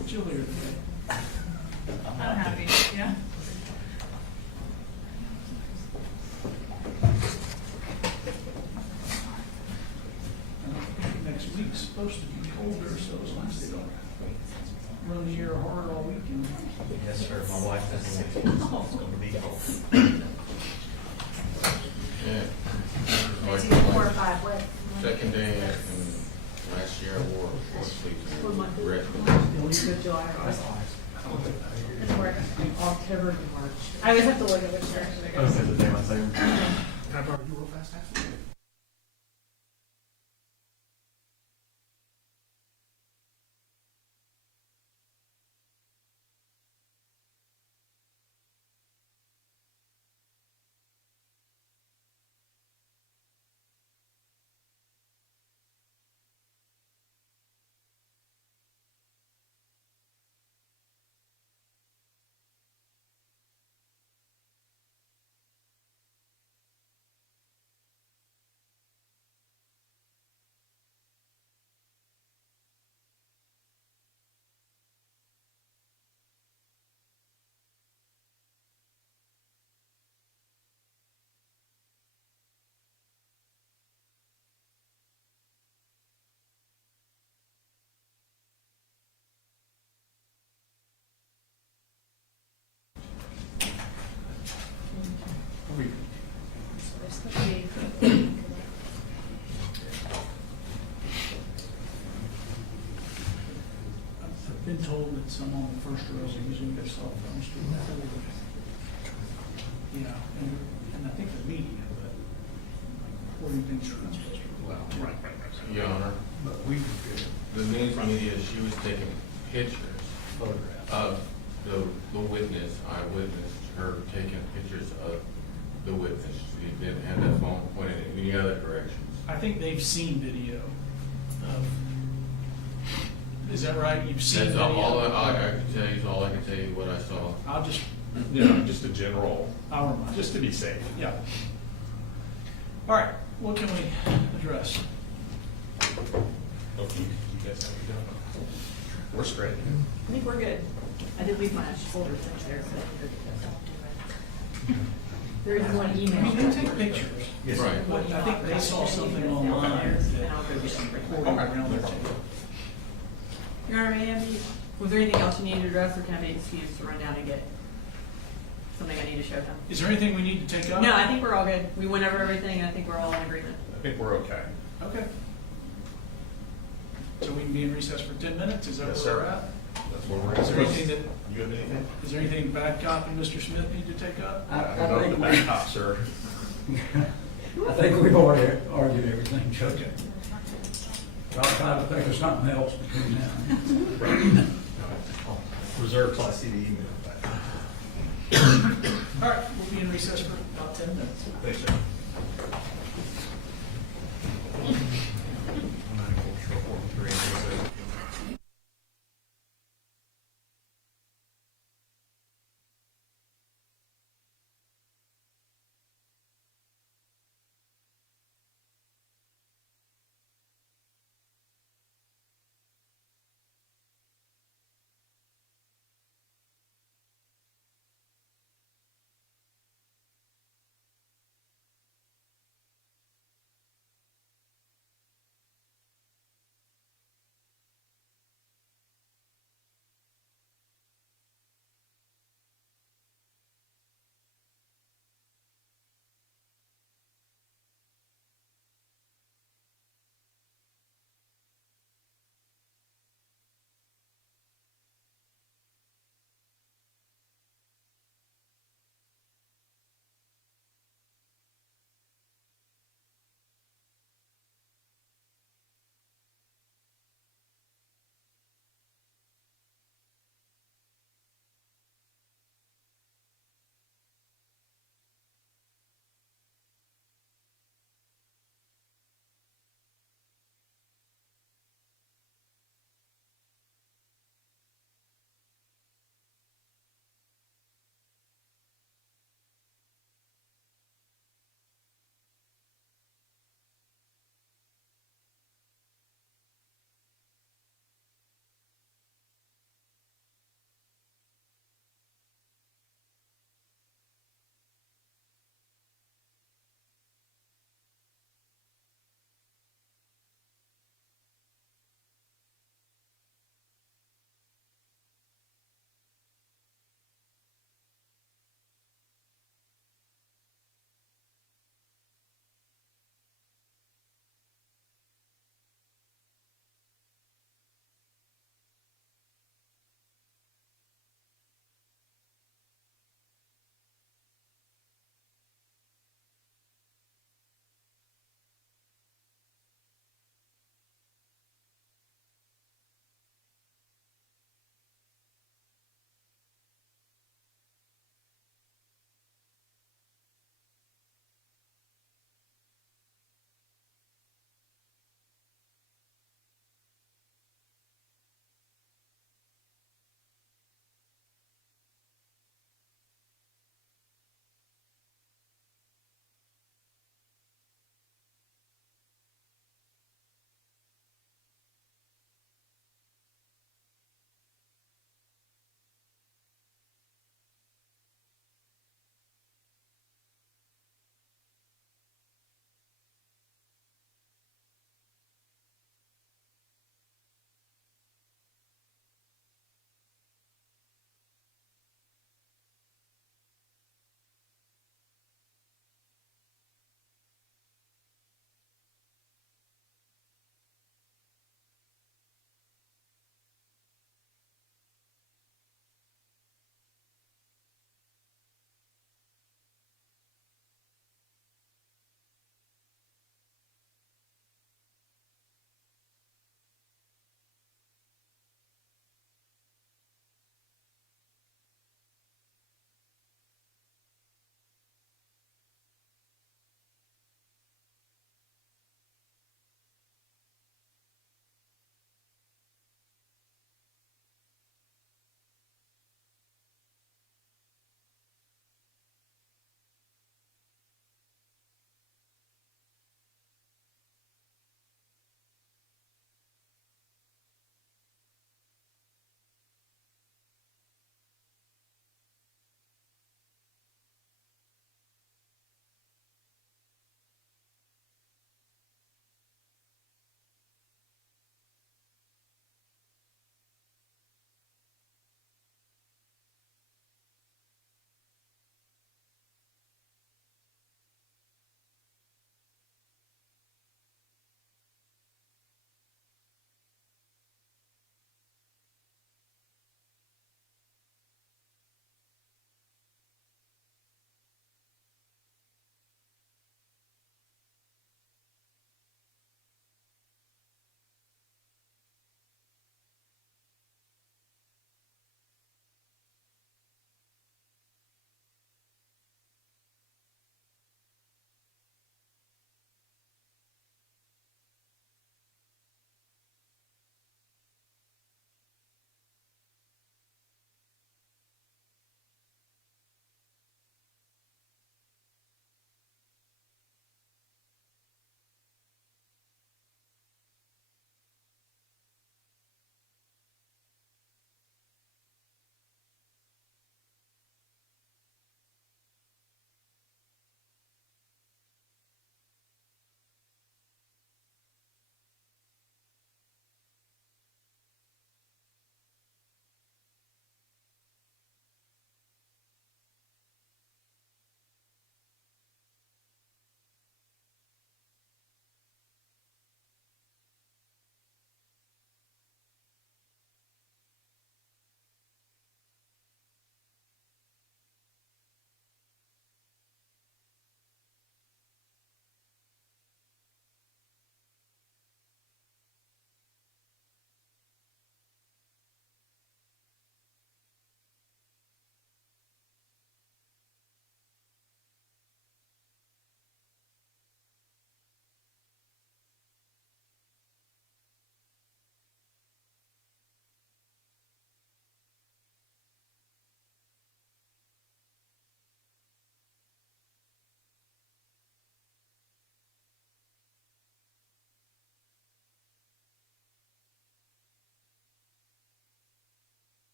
little chillier today. I'm happy, yeah. Next week's supposed to be colder, so as long as they don't run the air hard all weekend. Yes, sir. My wife doesn't think it's going to be cold. Yeah. It's either 4 or 5, what? Second day, and last year I wore a sleeve. What month is it? Red. July or August? It's work. October to March. I always have to look at which direction it goes. the day my thing. Can I borrow you real fast? I've been told that some on the first rows are using their cell phones to record. Yeah, and I think the media, but what do you think's not supposed to? Well, right. Your Honor, But we the news media, she was taking pictures photograph. of the witness, eyewitness, her taking pictures of the witness. She didn't have that phone pointed in any other directions. I think they've seen video of, is that right? You've seen That's video? all I can tell you is all I can tell you what I saw. I'll just, Just a general, I'll remind you. just to be safe. Yeah. All right, what can we address? Okay, you guys have it done. We're straight. I think we're good. I did leave my folder things there, so I think there is one I email. mean, they take pictures. Yes. Right. But I think they saw something online that there was some recording around their table. Your Honor, Andy, was there anything else you needed to address, or can I be excused to run down and get something I need to show them? Is there anything we need to take up? No, I think we're all good. We went over everything, and I think we're all in agreement. I think we're okay. Okay. So we can be in recess for 10 minutes? Is that Yes, where sir. we're at? That's where we're Is there anything that, You have anything? is there anything Babcock and Mr. Smith need to take up? I don't know the back top, sir. I think we've already argued everything, Judge. Okay. I'll try to think of something else between now and then. Reserve till I see the email back. All right, we'll be in recess for about 10 minutes. Thanks, sir.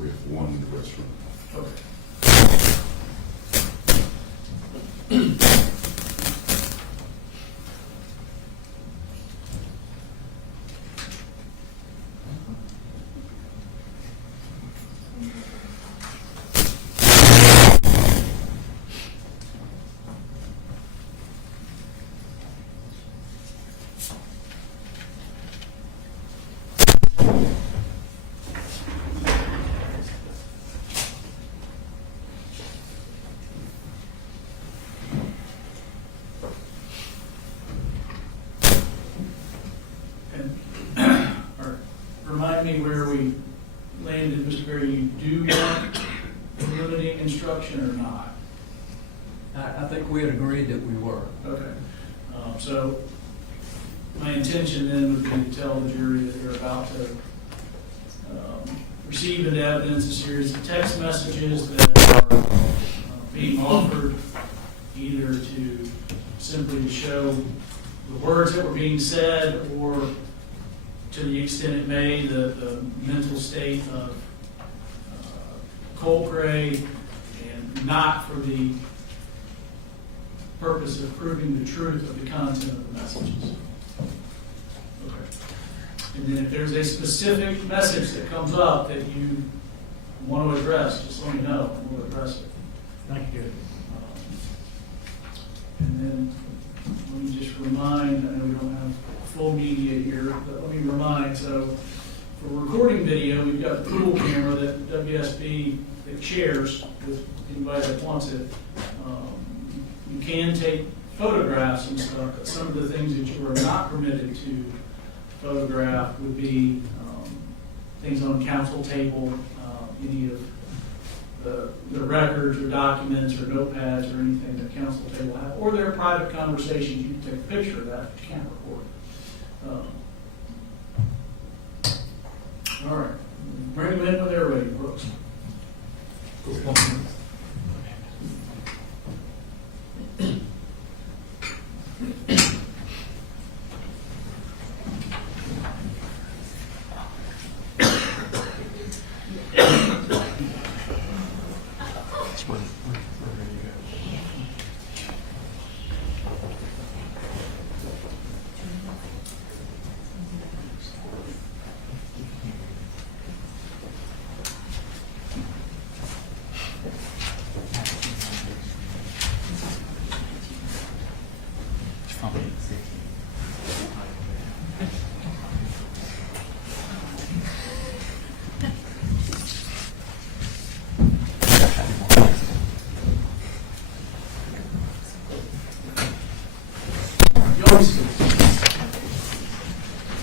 We have one in the restroom. Okay. Or remind me where we landed, Mr. Berry, you do want limiting instruction or not? I think we had agreed that we were. Okay. So my intention then would be to tell the jury that they're about to receive into evidence a series of text messages that are being offered either to simply to show the words that were being said, or to the extent it may, the mental state of Colt, and not for the purpose of proving the truth of the content of the messages. Okay. And then if there's a specific message that comes up that you want to address, just let me know, and we'll address it. Thank you. And then let me just remind, I know we don't have full media here, but let me remind, so for recording video, we've got the pool camera that WSB that shares with anybody that wants it. You can take photographs and stuff, but some of the things that you are not permitted to photograph would be things on council table, any of the records or documents or notepads or anything that council table have, or their private conversations. You can take a picture of that, but you can't record it. All right, bring them in when they're ready, Brooks. Go ahead.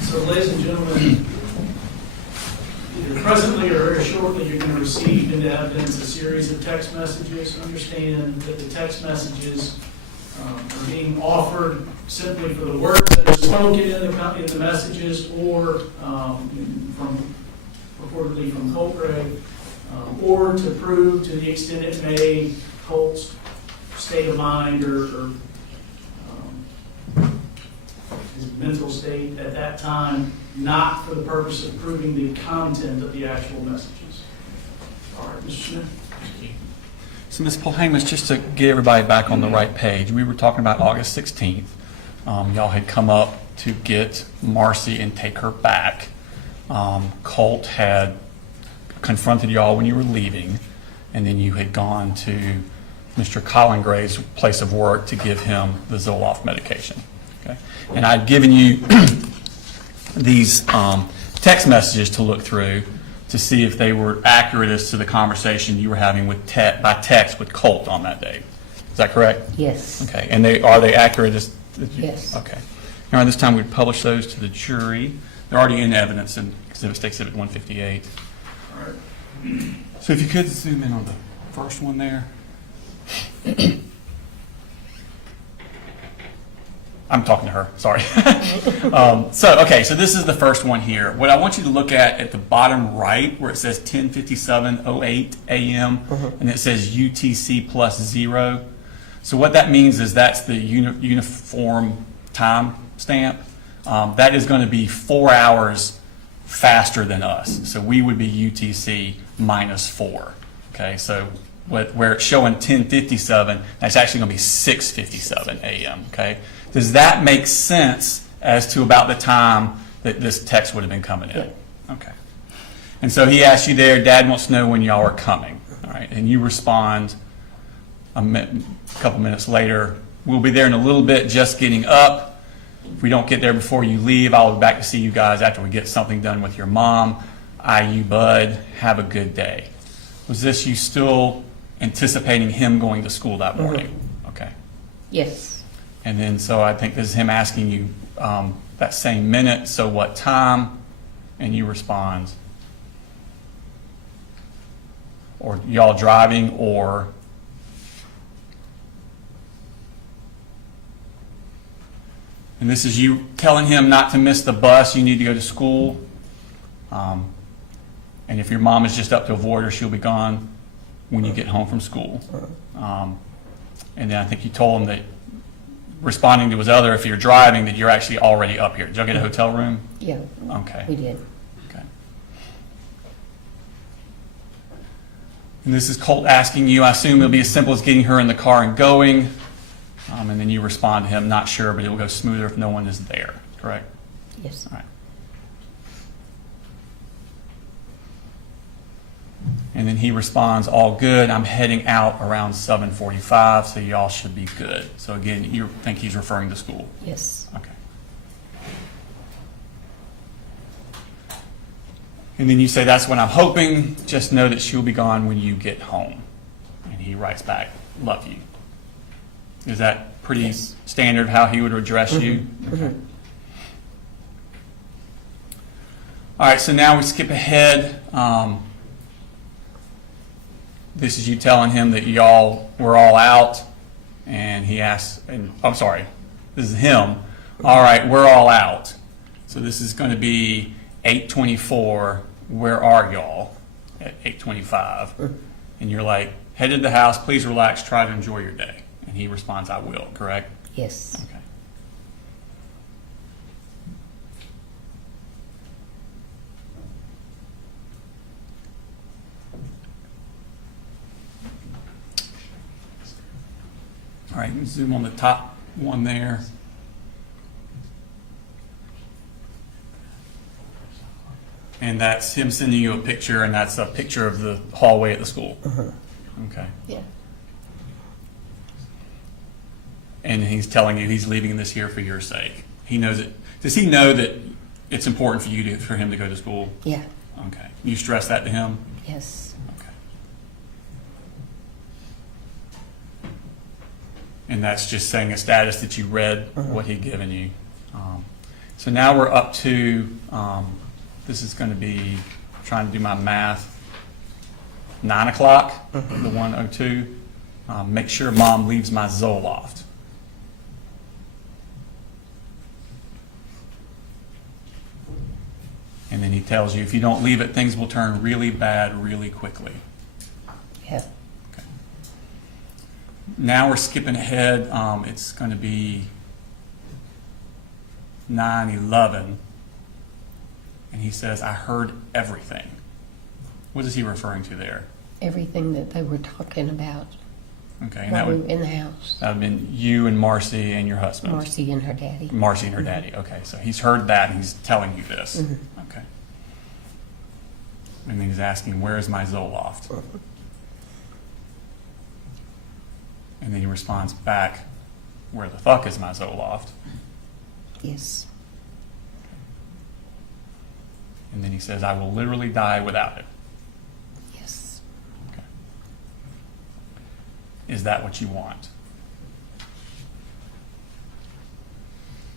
So, ladies and gentlemen, either presently or very shortly, you're going to receive into evidence a series of text messages. Understand that the text messages are being offered simply for the words that are spoken in the messages, or purportedly from Colt, or to prove, to the extent it may, Colt's state of mind or his mental state at that time, not for the purpose of proving the content of the actual messages. All right, Mr. Smith? So, Ms. Polhamus, just to get everybody back on the right page, we were talking about August 16th. Y'all had come up to get Marcy and take her back. Colt had confronted y'all when you were leaving, and then you had gone to Mr. Colin Gray's place of work to give him the Zoloft medication. Okay? And I'd given you these text messages to look through to see if they were accurate as to the conversation you were having with by text with Colt on that day. Is that correct? Yes. Okay. And are they accurate as? Yes. Okay. Now, this time we'd publish those to the jury. They're already in evidence in Exhibit 158. All right. So if you could zoom in on the first one there. I'm talking to her, sorry. So this is the first one here. What I want you to look at the bottom right, where it says 10:57:08 a.m., and it says UTC plus 0. So what that means is that's the uniform time stamp. That is going to be 4 hours faster than us. So we would be UTC minus 4. Okay, so where it's showing 10:57, that's actually going to be 6:57 a.m. Okay, does that make sense as to about the time that this text would have been coming in? Yeah. Okay, and so he asked you there, Dad wants to know when y'all are coming. All right, and you respond a couple minutes later, we'll be there in a little bit, just getting up. If we don't get there before you leave, I'll be back to see you guys after we get something done with your mom. You, bud. Have a good day. Was this you still anticipating him going to school that morning? Okay. Yes. And then, so I think this is him asking you that same minute, so what time? And you respond. Or y'all driving, or... And this is you telling him not to miss the bus, you need to go to school. And if your mom is just up to avoid her, she'll be gone when you get home from school. And then I think you told him that, responding to his other, if you're driving, that you're actually already up here. Did y'all get a hotel room? Yeah. Okay. We did. Okay. And this is Colt asking you, I assume it'll be as simple as getting her in the car and going. And then you respond to him, not sure, but it will go smoother if no one is there. Correct? Yes. All right. And then he responds, all good. I'm heading out around 7:45, so y'all should be good. So again, you think he's referring to school? Yes. Okay. And then you say, that's what I'm hoping. Just know that she'll be gone when you get home. And he writes back, love you. Is that pretty Yes. standard how he would address you? Okay. All right, so now we skip ahead. This is you telling him that y'all were all out, and he asks, and I'm sorry, this is him. All right, we're all out. So this is going to be 8:24. Where are y'all? At 8:25. And you're like, headed to the house, please relax, try to enjoy your day. And he responds, I will, correct? Yes. Okay. All right, zoom on the top one there. And that's him sending you a picture, and that's a picture of the hallway at the school. Okay. Yeah. And he's telling you he's leaving this here for your sake. He knows it. Does he know that it's important for him to go to school? Yeah. Okay. You stress that to him? Yes. Okay. And that's just saying a status that you read what he'd given you. So now we're up to, this is going to be, trying to do my math, 9 o'clock, the 1:02. Make sure Mom leaves my Zoloft. And then he tells you, if you don't leave it, things will turn really bad really quickly. Yeah. Okay. Now we're skipping ahead. It's going to be 9:11, and he says, I heard everything. What is he referring to there? Everything that they were talking about Okay, and while that we were would in the house. have been you and Marcy and your husband. Marcy and her daddy. Marcy and her daddy. Okay, so he's heard that and he's telling you this. Mhm. Okay. And then he's asking, where is my Zoloft? And then he responds back, where the fuck is my Zoloft? Yes. And then he says, I will literally die without it. Yes. Okay. Is that what you want?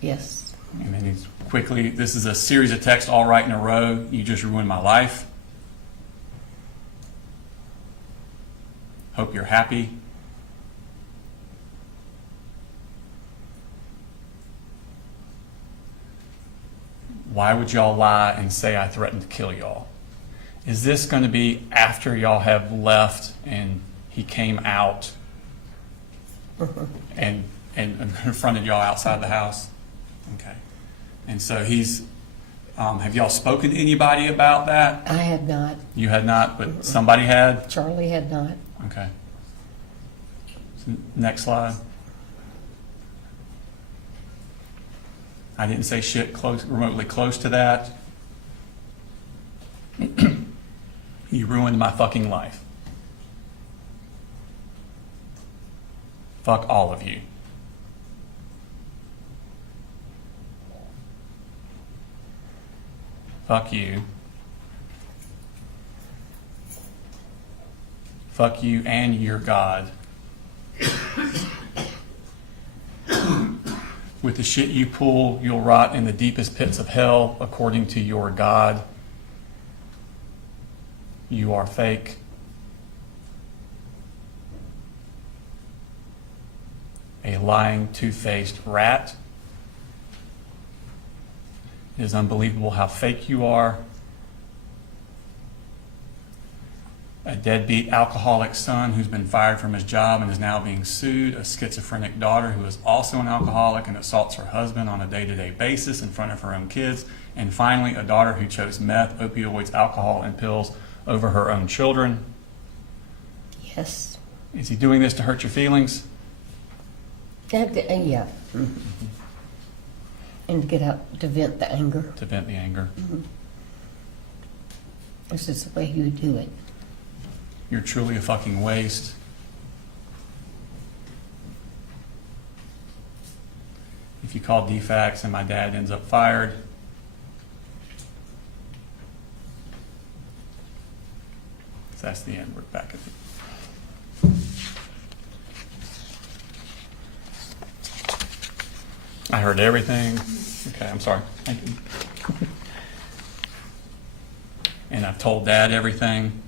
Yes. And then he's quickly, this is a series of texts all right in a row. You just ruined my life. Hope you're happy. Why would y'all lie and say I threatened to kill y'all? Is this going to be after y'all have left and he came out and confronted y'all outside the house? Okay. And so he's, have y'all spoken to anybody about that? I had not. You had not, but somebody had? Charlie had not. Okay. So next slide. I didn't say shit close, remotely close to that. You ruined my fucking life. Fuck all of you. Fuck you. Fuck you and your God. With the shit you pull, you'll rot in the deepest pits of hell, according to your God. You are fake. A lying, two-faced rat. It is unbelievable how fake you are. A deadbeat alcoholic son who's been fired from his job and is now being sued, a schizophrenic daughter who is also an alcoholic and assaults her husband on a day-to-day basis in front of her own kids, and finally a daughter who chose meth, opioids, alcohol, and pills over her own children. Yes. Is he doing this to hurt your feelings? Yeah. And to get out, to vent the anger. To vent the anger. This is the way he would do it. You're truly a fucking waste. If you call DFACS and my dad ends up fired, so that's the end. We're back at the... I heard everything. Okay, I'm sorry. Thank you. And I've told Dad everything.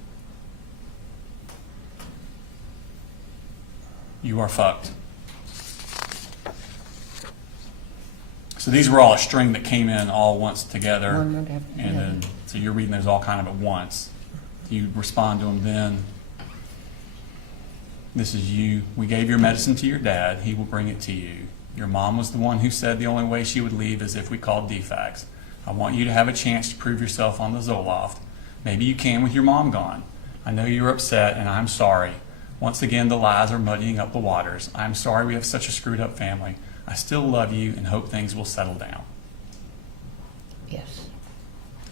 You are fucked. So these were all a string that came in all once together. One right after the And other. then, so you're reading those all kind of at once. You respond to them then. This is you. We gave your medicine to your dad. He will bring it to you. Your mom was the one who said the only way she would leave is if we called DFACS. I want you to have a chance to prove yourself on the Zoloft. Maybe you can with your mom gone. I know you're upset, and I'm sorry. Once again, the lies are muddying up the waters. I'm sorry we have such a screwed up family. I still love you and hope things will settle down. Yes.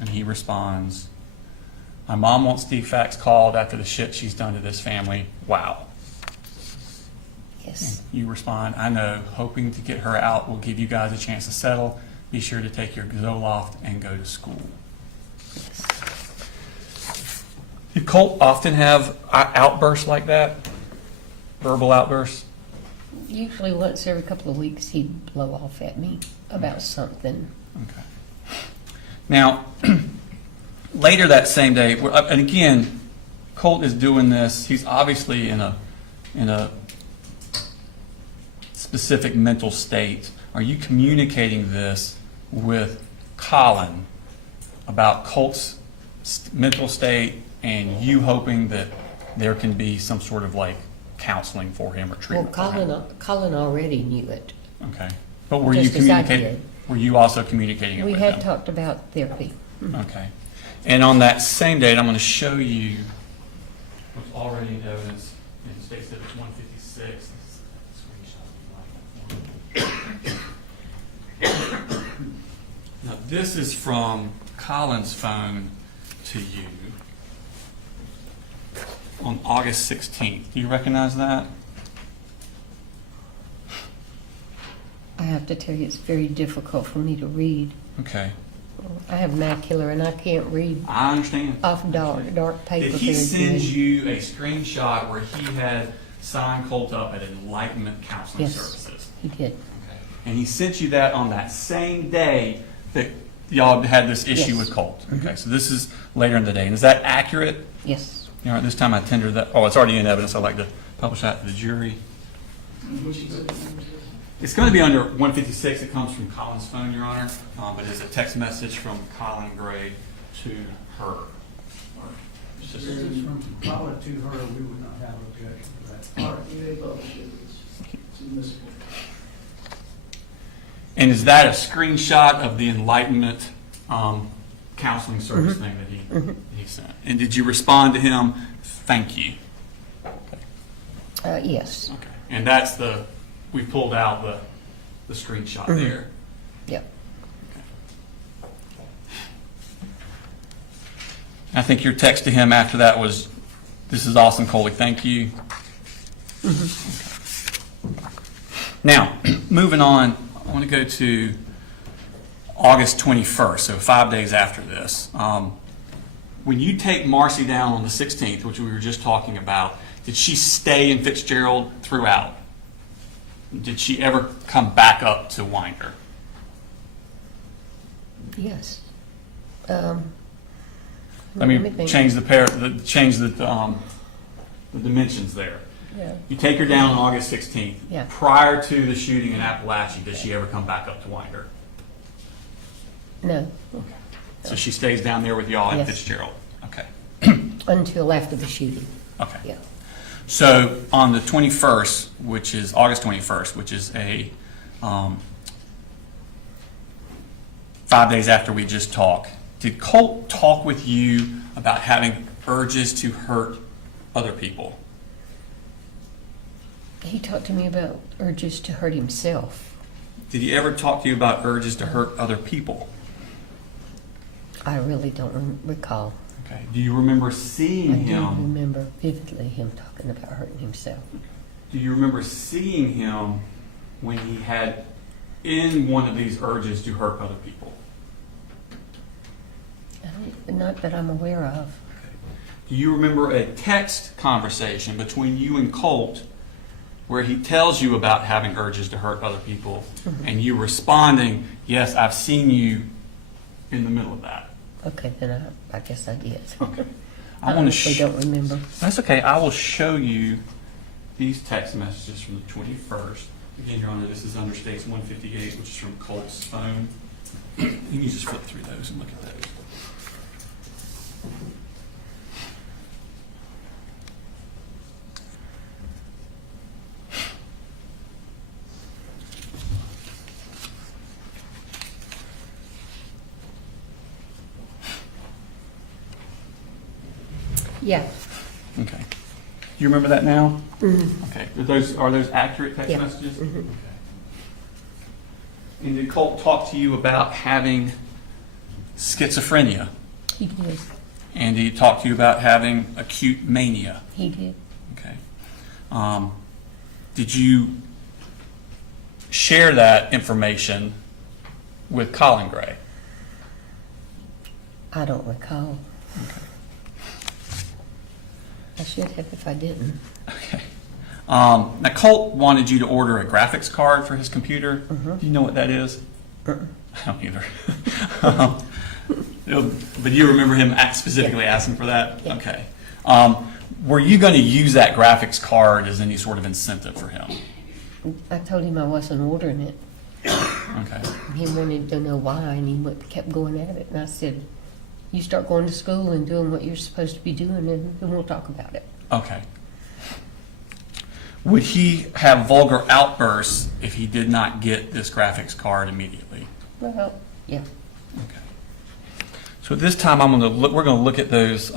And he responds, my mom wants DFACS called after the shit she's done to this family. Wow. Yes. You respond, I know, hoping to get her out will give you guys a chance to settle. Be sure to take your Zoloft and go to school. Did Colt often have outbursts like that? Verbal outbursts? Usually once every couple of weeks he'd blow off at me about something. Okay. Now, later that same day, and again, Colt is doing this. He's obviously in a specific mental state. Are you communicating this with Colin about Colt's mental state and you hoping that there can be some sort of like counseling for him or Well, treatment for him? Colin already knew it. Okay. But were you Just as I communicating? did. Were you also communicating it We with had them? talked about therapy. Okay. And on that same date, I'm going to show you what's already in evidence in State Civics 156. Now, this is from Colin's phone to you on August 16th. Do you recognize that? I have to tell you, it's very difficult for me to read. Okay. I have macular and I can't read I understand. off dark paper Did he very send good. you a screenshot where he had signed Colt up at Enlightenment Counseling Yes. Services? He did. Okay. And he sent you that on that same day that y'all had this issue Yes. with Colt? Okay, so this is later in the day. And is that accurate? Yes. You know, this time I tendered that, oh, it's already in evidence. I'd like to publish that to the jury. Which is it? It's going to be under 156. It comes from Colin's phone, Your Honor, but it's a text message from Colin Gray to her. It's If just- it's from Colin to her, we would not have objection to that. All right, you may publish it. It's admissible. And is that a screenshot of the Enlightenment counseling service thing that he sent? And did you respond to him, thank you? Yes. Okay. And that's we pulled out the screenshot there. Yep. I think your text to him after that was, this is awesome, Coley, thank you. Okay. Now, moving on, I want to go to August 21st, so 5 days after this. When you take Marcy down on the 16th, which we were just talking about, did she stay in Fitzgerald throughout? Did she ever come back up to Winder? Yes. Let me think. change the dimensions there. Yeah. You take her down on August 16th. Yeah. Prior to the shooting in Apalachee, did she ever come back up to Winder? No. So she stays down there with y'all in Yes. Fitzgerald? Okay. Until after the shooting. Okay. Yeah. So on the 21st, which is August 21st, which is 5 days after we just talked, did Colt talk with you about having urges to hurt other people? He talked to me about urges to hurt himself. Did he ever talk to you about urges to hurt other people? I really don't recall. Okay. Do you remember I seeing do him? remember vividly him talking about hurting himself. Do you remember seeing him when he had in one of these urges to hurt other people? Not that I'm aware of. Do you remember a text conversation between you and Colt where he tells you about having urges to hurt other people and you responding, yes, I've seen you in the middle of that? Okay, then I guess I did. Okay. I I want honestly to don't remember. That's okay. I will show you these text messages from the 21st. Again, Your Honor, this is under States 158, which is from Colt's phone. You can just flip through those and look at those. Yeah. Okay. Do you remember that now? Okay. Are those accurate text Yeah. messages? Okay. And did Colt talk to you about having schizophrenia? He did. And did he talk to you about having acute mania? He did. Okay. Did you share that information with Colin Gray? I don't recall. I should have if I didn't. Okay. Now, Colt wanted you to order a graphics card for his computer. Do you know what that is? I don't either. But you remember him specifically asking for that? Yeah. Okay. Were you going to use that graphics card as any sort of incentive for him? I told him I wasn't ordering it. Okay. He wanted to know why, and he kept going at it. And I said, you start going to school and doing what you're supposed to be doing, and then we'll talk about it. Okay. Would he have vulgar outbursts if he did not get this graphics card immediately? Well, yeah. Okay. So at this time, we're going to look at those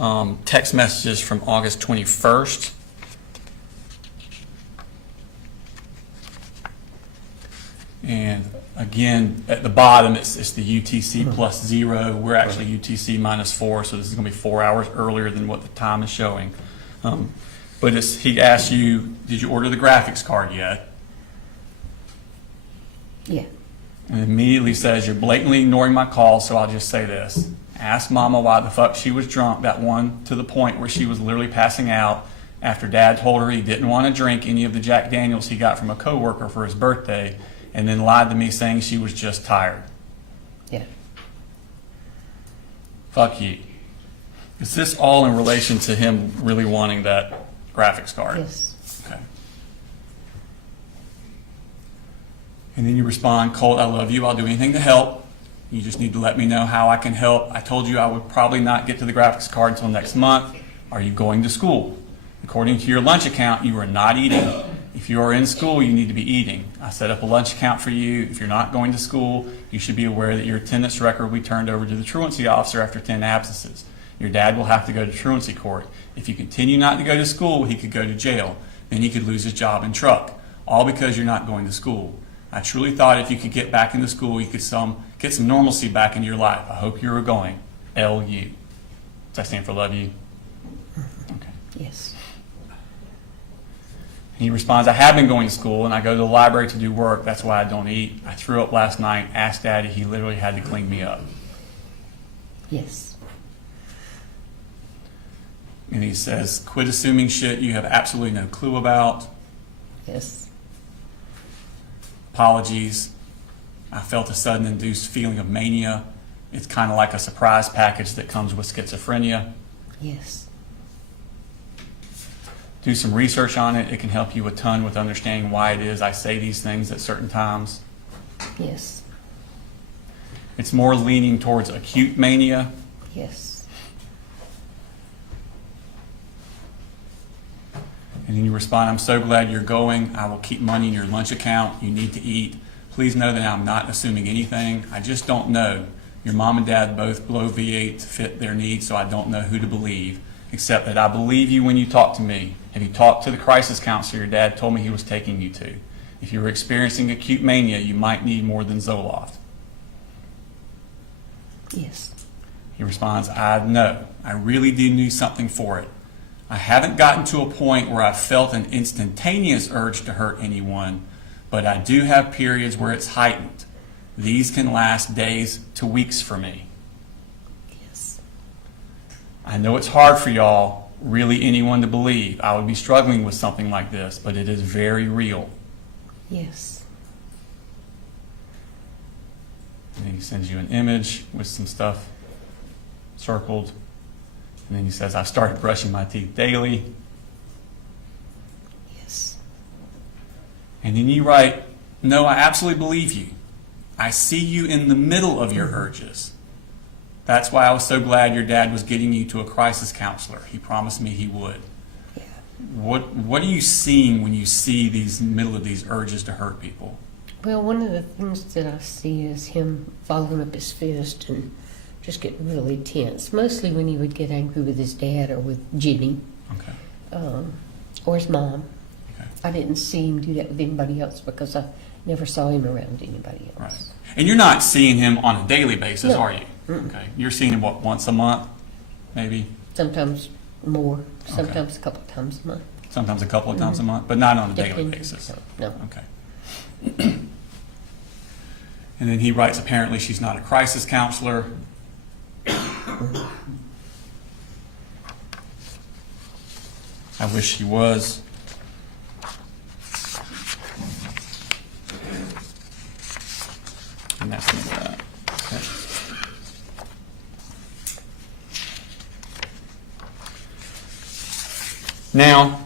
text messages from August 21st. And again, at the bottom, it's the UTC plus 0. We're actually UTC minus 4, so this is going to be 4 hours earlier than what the time is showing. But he asked you, did you order the graphics card yet? Yeah. And immediately says, you're blatantly ignoring my call, so I'll just say this. Ask Mama why the fuck she was drunk, that one to the point where she was literally passing out after Dad told her he didn't want to drink any of the Jack Daniels he got from a coworker for his birthday, and then lied to me saying she was just tired. Yeah. Fuck you. Is this all in relation to him really wanting that graphics card? Yes. Okay. And then you respond, Colt, I love you. I'll do anything to help. You just need to let me know how I can help. I told you I would probably not get to the graphics card until next month. Are you going to school? According to your lunch account, you are not eating. If you are in school, you need to be eating. I set up a lunch account for you. If you're not going to school, you should be aware that your attendance record will be turned over to the truancy officer after 10 absences. Your dad will have to go to truancy court. If you continue not to go to school, he could go to jail. Then he could lose his job and truck, all because you're not going to school. I truly thought if you could get back into school, you could get some normalcy back into your life. I hope you are going. LU. Does that stand for love you? Okay. Yes. And he responds, I have been going to school and I go to the library to do work. That's why I don't eat. I threw up last night, asked Daddy. He literally had to clean me up. Yes. And he says, quit assuming shit you have absolutely no clue about. Yes. Apologies. I felt a sudden induced feeling of mania. It's kind of like a surprise package that comes with schizophrenia. Yes. Do some research on it. It can help you a ton with understanding why it is I say these things at certain times. Yes. It's more leaning towards acute mania. Yes. And then you respond, I'm so glad you're going. I will keep money in your lunch account. You need to eat. Please know that I'm not assuming anything. I just don't know. Your mom and dad both blow V8 to fit their needs, so I don't know who to believe, except that I believe you when you talk to me. Have you talked to the crisis counselor your dad told me he was taking you to? If you were experiencing acute mania, you might need more than Zoloft. Yes. He responds, I know. I really do need something for it. I haven't gotten to a point where I've felt an instantaneous urge to hurt anyone, but I do have periods where it's heightened. These can last days to weeks for me. Yes. I know it's hard for y'all, really anyone to believe. I would be struggling with something like this, but it is very real. Yes. And then he sends you an image with some stuff circled. And then he says, I've started brushing my teeth daily. Yes. And then you write, no, I absolutely believe you. I see you in the middle of your urges. That's why I was so glad your dad was getting you to a crisis counselor. He promised me he would. Yeah. What are you seeing when you see these middle of these urges to hurt people? Well, one of the things that I see is him following up his fist and just getting really tense, mostly when he would get angry with his dad or with Jenny Okay. or his mom. Okay. I didn't see him do that with anybody else because I never saw him around anybody else. Right. And you're not seeing him on a daily basis, No. are you? Okay. You're seeing him, what, once a month, maybe? Sometimes more, sometimes a couple of times a month. Sometimes a couple of times a month, but not on a daily Depending. basis. No. Okay. And then he writes, apparently she's not a crisis counselor. I wish she was. And that's that. Okay. Now,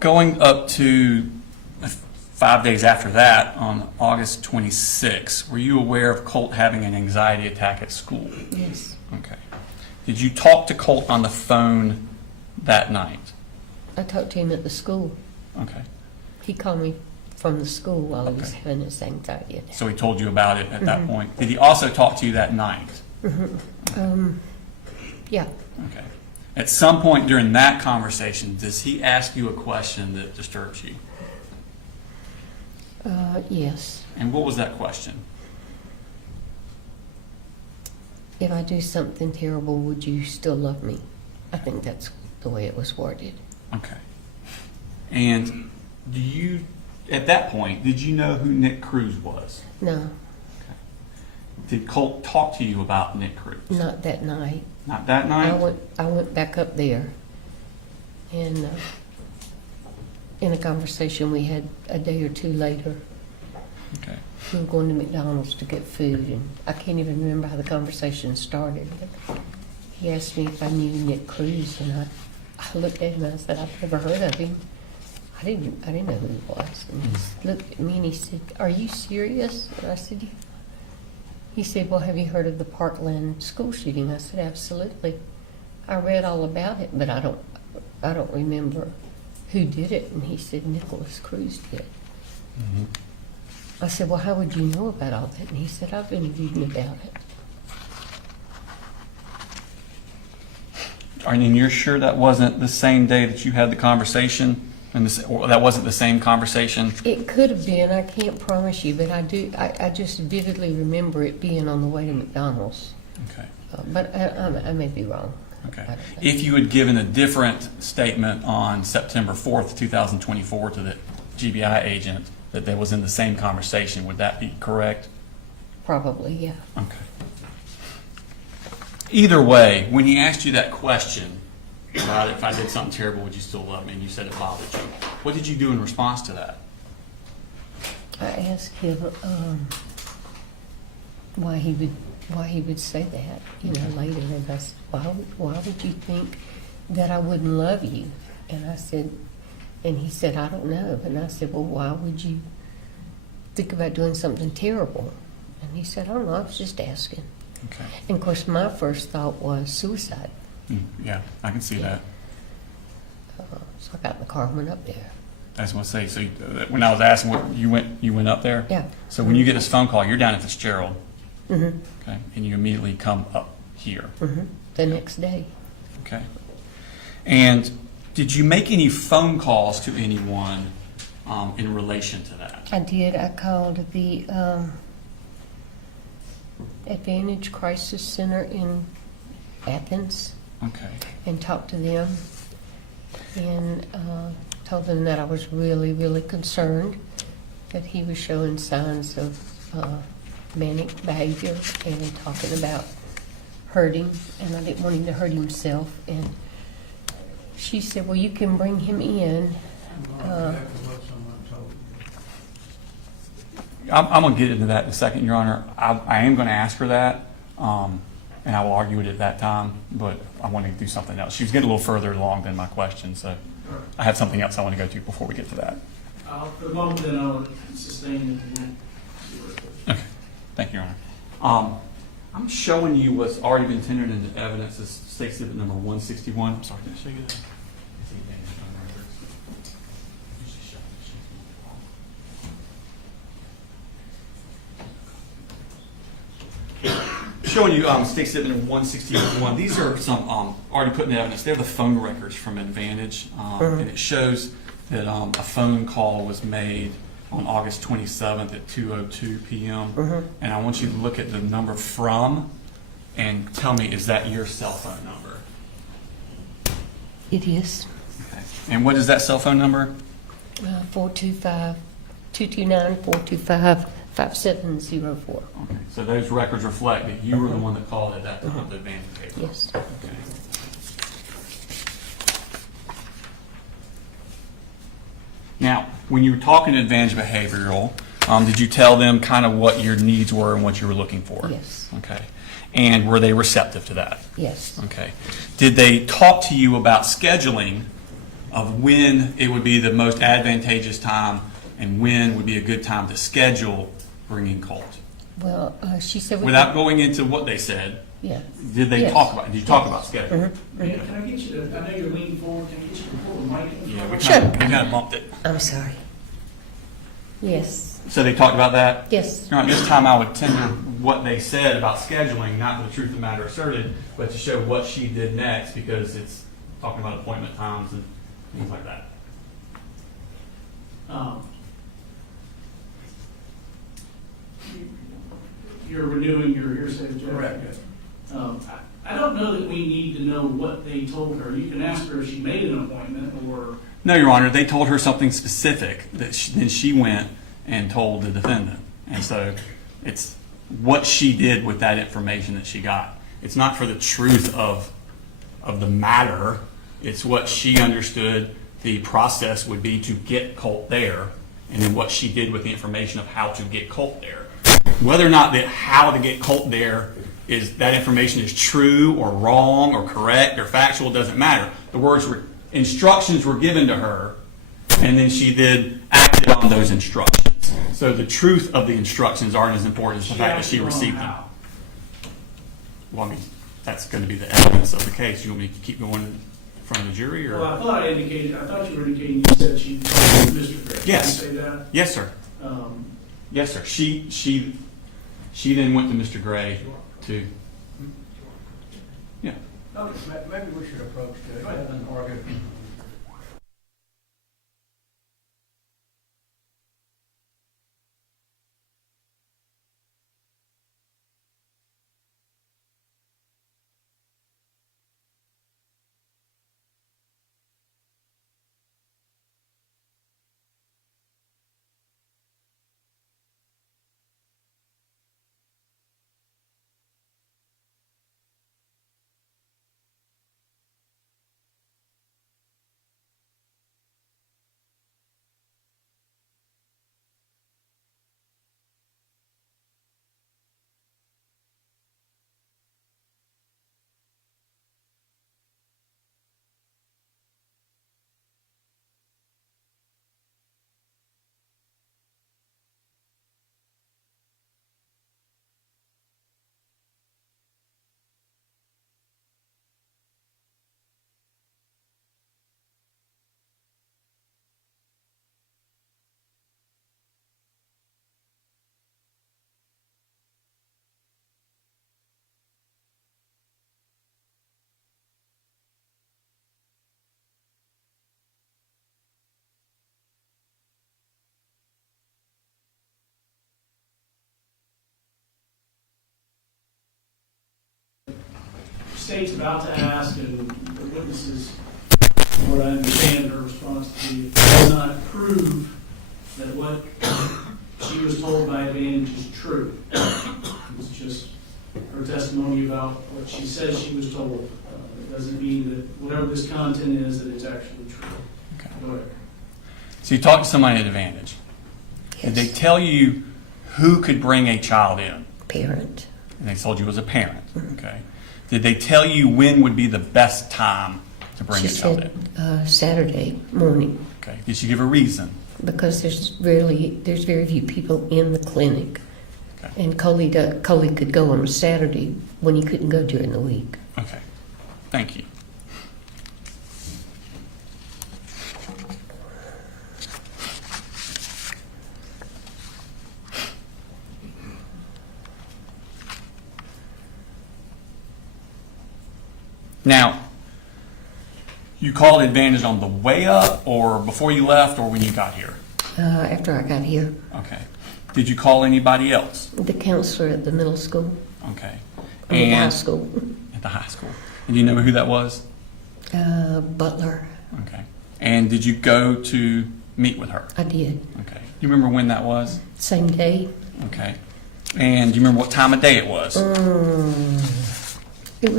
going up to 5 days after that, on August 26th, were you aware of Colt having an anxiety attack at school? Yes. Okay. Did you talk to Colt on the phone that night? I talked to him at the school. Okay. He called me from the school while he was Okay. having his anxiety attack. So he told you about it at that point. Did he also talk to you that night? Yeah, Okay. At some point during that conversation, does he ask you a question that disturbs you? yes. And what was that question? If I do something terrible, would you still love me? I think that's the way it was worded. Okay. And do you, at that point, did you know who Nick Cruz was? No, Did Colt talk to you about Nick Cruz? not that night. Not that night? I went back up there, and in a conversation we had a day or two later, Okay. we were going to McDonald's to get food, and I can't even remember how the conversation started. But he asked me if I knew Nick Cruz, and I looked at him and I said, I've never heard of him. I didn't know who he was. And he looked at me and he said, "Are you serious?" And I said, "Yeah." He said, "Well, have you heard of the Parkland school shooting?" I said, "Absolutely. I read all about it, but I don't remember who did it." And he said, "Nicholas Cruz did." Mm-hmm. I said, "Well, how would you know about all that?" And he said, "I've been reading about it." And you're sure that wasn't the same day that you had the conversation? And or that wasn't the same conversation? It could have been. I can't promise you, but I do. I just vividly remember it being on the way to McDonald's. Okay. But I may be wrong. Okay. I don't know. If you had given a different statement on September 4th, 2024 to the GBI agent that was in the same conversation, would that be correct? Probably, yeah. Okay. Either way, when he asked you that question about if I did something terrible, would you still love me? And you said it bothered you. What did you do in response to that? I asked him why he would say that, later. And I said, why would you think that I wouldn't love you? And I said, and he said, "I don't know." And I said, "Well, why would you think about doing something terrible?" And he said, "I don't know, I was just asking." Okay. And of course, my first thought was suicide. Yeah, I can see that. So I got in the car and went up there. I just want to say, so when I was asking, what you went up there? Yeah. So when you get this phone call, you're down at Fitzgerald, Mm-hmm. okay, and you immediately come up here, Mm-hmm. The next day. okay. And did you make any phone calls to anyone in relation to that? I did. I called the Advantage Crisis Center in Athens Okay. and talked to them and told them that I was really, really concerned that he was showing signs of manic behavior and talking about hurting, and I didn't want him to hurt himself. And she said, "Well, you can bring him in." Exactly what someone told me. I'm going to get into that in a second, Your Honor. I am going to ask her that, and I will argue it at that time, but I want to do something else. She was getting a little further along than my question, so I have something else I want to go to before we get to that. For the moment, then I'll sustain it. Okay, thank you, Your Honor. I'm showing you what's already been tendered into evidence as State Exhibit number 161. I'm sorry, can I show you that? Showing you State Exhibit number 161. These are some already put in evidence. They're the phone records from Advantage, and it shows that a phone call was made on August 27th at 2:02 p.m. And I want you to look at the number from and tell me, is that your cell phone number? It is Okay. And what is that cell phone number? 425-229-425-5704. Okay. So those records reflect that you were the one that called at that time to Advantage Cable. Yes. Okay. Now, when you were talking to Advantage Behavioral, did you tell them kind of what your needs were and what you were looking for? Yes. Okay. And were they receptive to that? Yes. Okay. Did they talk to you about scheduling of when it would be the most advantageous time and when would be a good time to schedule bringing Colt? Well, she said Without going into what they said, Yeah. did they Yes. talk about it? Did you talk about scheduling? Can I get you to, I know you're leaning forward, can I get you to pull the mic in? Yeah, we Sure. kind of bumped it. I'm sorry. Yes, So they talked about that? yes. Your Honor, this time I would tender what they said about scheduling, not the truth of the matter asserted, but to show what she did next, because it's talking about appointment times and things like that. You're renewing your hearsay objection? Correct, yes. I don't know that we need to know what they told her. You can ask her if she made an appointment or, No, Your Honor, they told her something specific that then she went and told the defendant. And so it's what she did with that information that she got. It's not for the truth of the matter. It's what she understood the process would be to get Colt there, and then what she did with the information of how to get Colt there. Whether or not that how to get Colt there is that information is true or wrong or correct or factual doesn't matter. The instructions were given to her, and then she acted on those instructions. So the truth of the instructions aren't as important as the fact that she received them. how? Well, I mean, that's going to be the evidence of the case. You want me to keep going in front of the jury, or? Well, I thought you were indicating you said she told Mr. Gray. Yes. Did you say that? Yes, sir. Yes, sir. She then went to Mr. Gray to. Yeah. Okay, maybe we should approach Judge and argue. State's about to ask, and the witnesses, from what I understand, her response to be, does not prove that what she was told by Advantage is true. It's just her testimony about what she says she was told. It doesn't mean that whatever this content is, that it's actually true. Okay. Go ahead. So you talked to somebody at Advantage. Did they tell you who could bring a child in? Parent. And they told you it was a parent. Okay. Did they tell you when would be the best time to bring She a child said in? Saturday morning, Okay. Did she give a reason? because there's very few people in the clinic. Okay. And Coley could go on a Saturday when he couldn't go during the week. Okay. Thank you. Now, you called Advantage on the way up, or before you left, or when you got here? After I got here, Okay. Did you call anybody else? the counselor at the middle school, Okay. I mean, the high And school, at the high school. And do you know who that was? Butler, Okay. And did you go to meet with her? I did. Okay. Do you remember when that was? Same day. Okay. And do you remember what time of day it was? It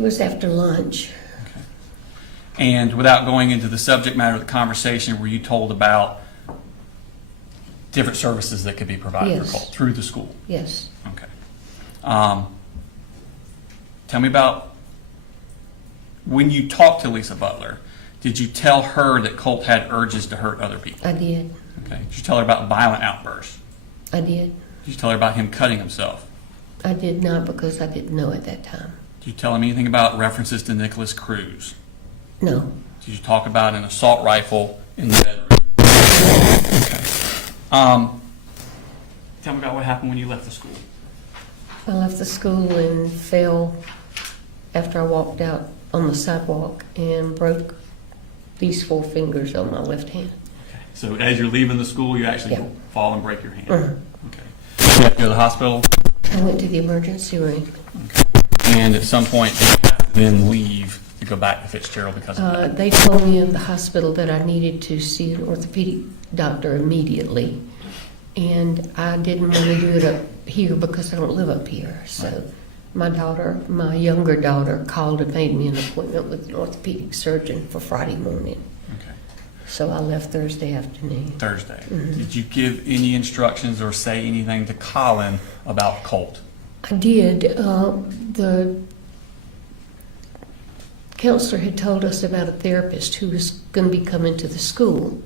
was after lunch. Okay. And without going into the subject matter of the conversation, were you told about different services that could be provided Yes. for Colt through the school? Yes. Okay. Tell me about when you talked to Lisa Butler, did you tell her that Colt had urges to hurt other people? I did. Okay. Did you tell her about violent outbursts? I did. Did you tell her about him cutting himself? I did not, because I didn't know at that time. Did you tell him anything about references to Nicholas Cruz? No. Did you talk about an assault rifle in the bedroom? Tell me about what happened when you left the school. I left the school and fell after I walked out on the sidewalk and broke these 4 fingers on my left hand. Okay. So as you're leaving the school, you actually Yeah. fall and break your hand. Mhm. Okay. You have to go to the hospital, I went to the emergency room. and at some point, you have to then leave to go back to Fitzgerald because of that. They told me at the hospital that I needed to see an orthopedic doctor immediately. And I didn't want to do it up here because I don't live up here. So my younger daughter, called and made me an appointment with an orthopedic surgeon for Friday morning. Okay. So I left Thursday afternoon. Thursday. Mhm. Did you give any instructions or say anything to Colin about Colt? I did. The counselor had told us about a therapist who was going to be coming to the school.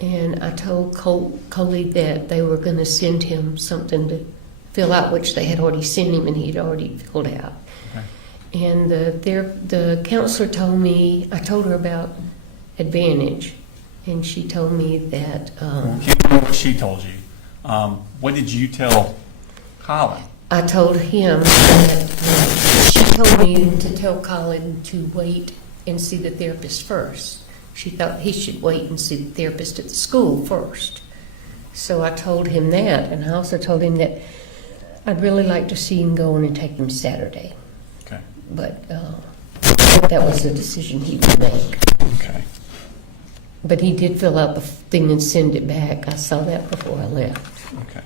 And I told Coley that they were going to send him something to fill out, which they had already sent him and he had already filled out. Okay. And the counselor told me, I told her about Advantage, and she told me that I can't remember what she told you. What did you tell Colin? I told him that she told me to tell Colin to wait and see the therapist first. She thought he should wait and see the therapist at the school first. So I told him that, and I also told him that I'd really like to see him go in and take him Saturday. Okay. But that was a decision he would make. Okay. But he did fill out the thing and send it back. I saw that before I left. Okay.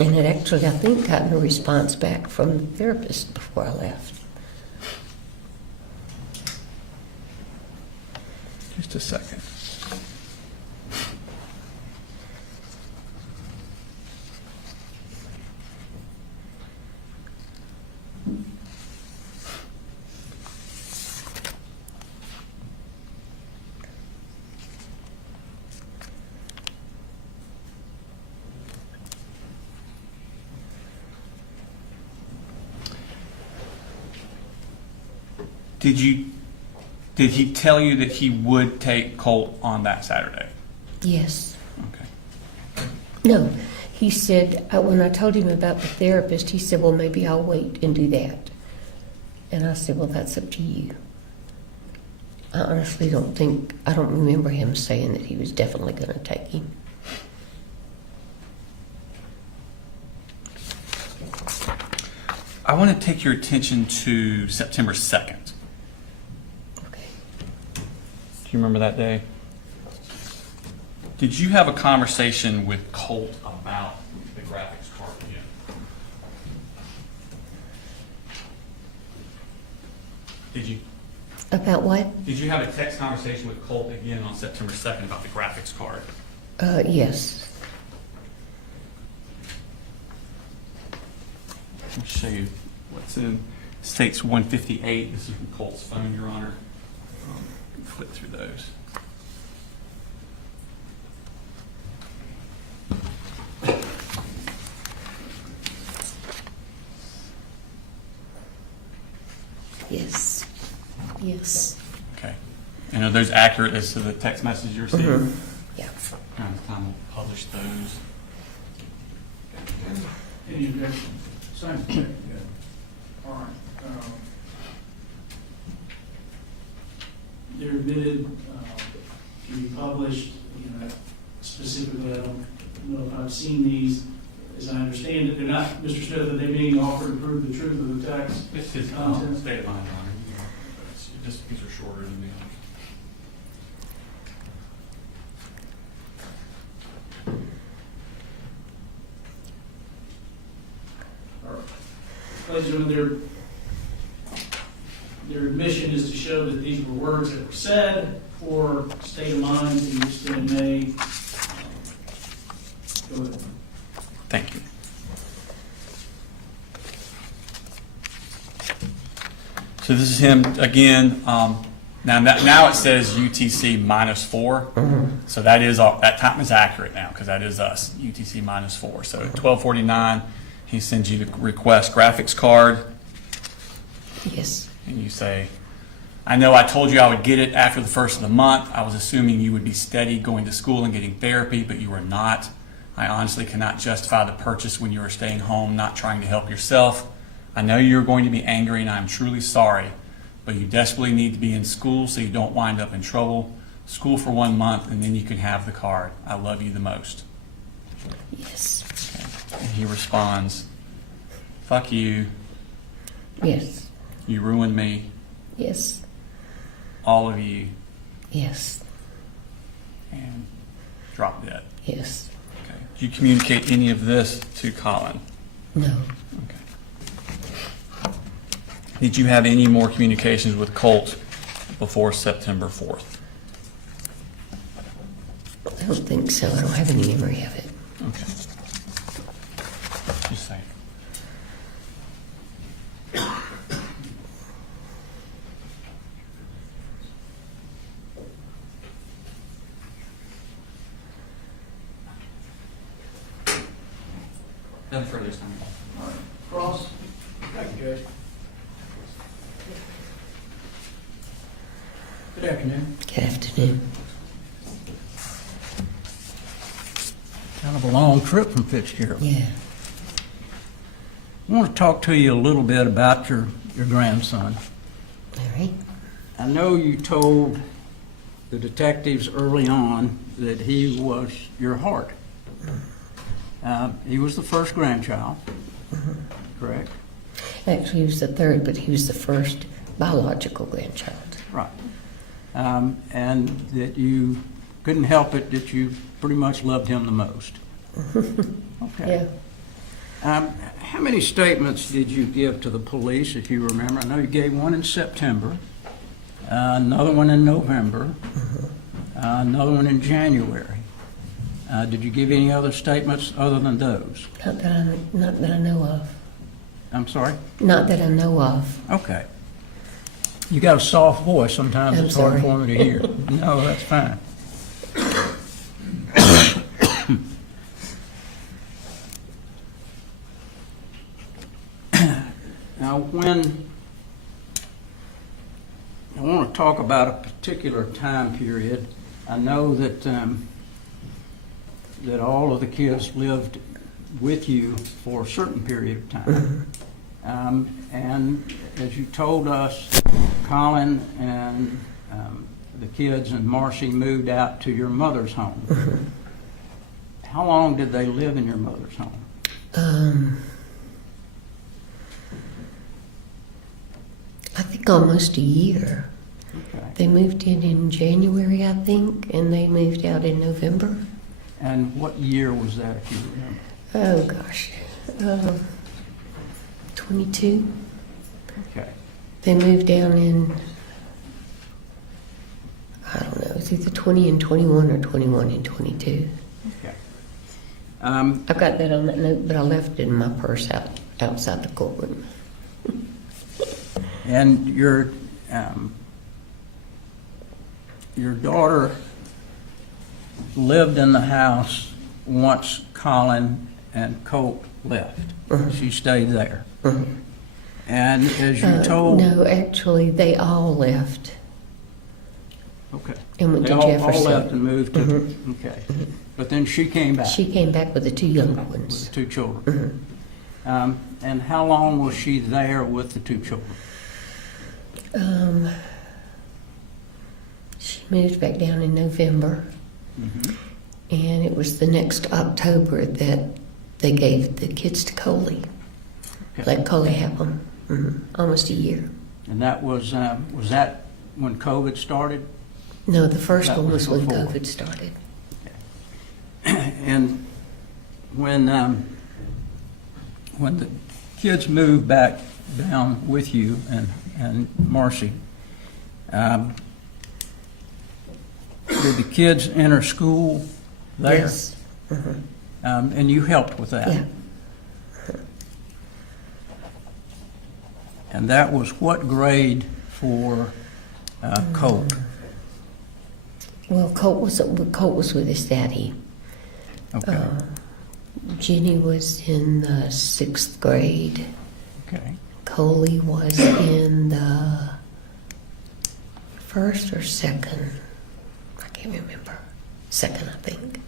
And it actually, I think, gotten a response back from the therapist before I left. Just a second. Did he tell you that he would take Colt on that Saturday? Yes. Okay. No, he said, when I told him about the therapist, he said, well, maybe I'll wait and do that. And I said, well, that's up to you. I honestly don't remember him saying that he was definitely going to take him. I want to take your attention to September 2nd. Okay. Do you remember that day? Did you have a conversation with Colt about the graphics card again? Did you? About what? Did you have a text conversation with Colt again on September 2nd about the graphics card? Yes. Let me show you what's in. States 158. This is from Colt's phone, Your Honor. Flip through those. Yes. Yes. Okay. And are those accurate as to the text message you received? Mhm. Yeah. Time we'll publish those. Any objection? Sign the check. All right. They're admitted to be published. Specifically, I don't know if I've seen these. As I understand it, they're not, Mr. Smith, are they being offered to prove the truth of the text? This is Content? state of mind, Your Honor. Just these are shorter than the others. Ladies and gentlemen, their admission is to show that these were words that were said or state of mind to the extent it may. Go ahead. Thank you. So this is him again. Now it says UTC -4. So that is that time is accurate now because that is us, UTC -4. So at 12:49, he sends you the request graphics card, Yes. and you say, I know I told you I would get it after the first of the month. I was assuming you would be steady going to school and getting therapy, but you were not. I honestly cannot justify the purchase when you are staying home, not trying to help yourself. I know you're going to be angry, and I'm truly sorry, but you desperately need to be in school so you don't wind up in trouble. School for 1 month, and then you can have the card. I love you the most. Yes. Okay. And he responds, fuck you, Yes. you ruined me, Yes. all of you, Yes. and drop dead. Yes. Okay. Did you communicate any of this to Colin? No. Okay. Did you have any more communications with Colt before September 4th? I don't think so. I don't have any memory of it. Okay. Just saying. Nothing further this time. All right. Cross. Thank you, Judge. Good afternoon. Good afternoon. Kind of a long trip from Fitzgerald. Yeah. I want to talk to you a little bit about your grandson. All right. I know you told the detectives early on that he was your heart. He was the first grandchild, correct? Actually, he was the third, but he was the first biological grandchild. Right. And that you couldn't help it, that you pretty much loved him the most. Okay. Yeah. How many statements did you give to the police, if you remember? I know you gave one in September, another one in November, another one in January. Did you give any other statements other than those? Not that I know of. I'm sorry? Not that I know of. Okay. You got a soft voice. Sometimes I'm it's hard sorry. for me to hear. No, that's fine. Now, when I want to talk about a particular time period, I know that that all of the kids lived with you for a certain period of time. And as you told us, Colin and the kids and Marcy moved out to your mother's home. How long did they live in your mother's home? I think almost a year. Okay. They moved in January, I think, and they moved out in November. And what year was that, if you remember? Oh, gosh. 22. Okay. They moved down in, I don't know, it's either 20 and 21 or 21 and 22. Okay. I've got that on that note, but I left it in my purse outside the courtroom. And your daughter lived in the house once Colin and Colt left. She stayed there. And as you told... No, actually, they all left Okay. and went They to all Jefferson. left and moved to... Okay. But then she came back She came back with the two young with ones. the two children. And how long was she there with the two children? She moved back down in November, and it was the next October that they gave the kids to Coley. Okay. Let Coley have them. Almost a year. And that was that when COVID started? No, the first That one was was when before. COVID started. And when the kids moved back down with you and Marcy, did the kids enter school there? Yes. And you helped with that? Yeah. And that was what grade for Colt? Well, Colt was with his daddy. Okay. Jenny was in the 6th grade. Okay. Coley was in the first or second? I can't remember. Second, I think.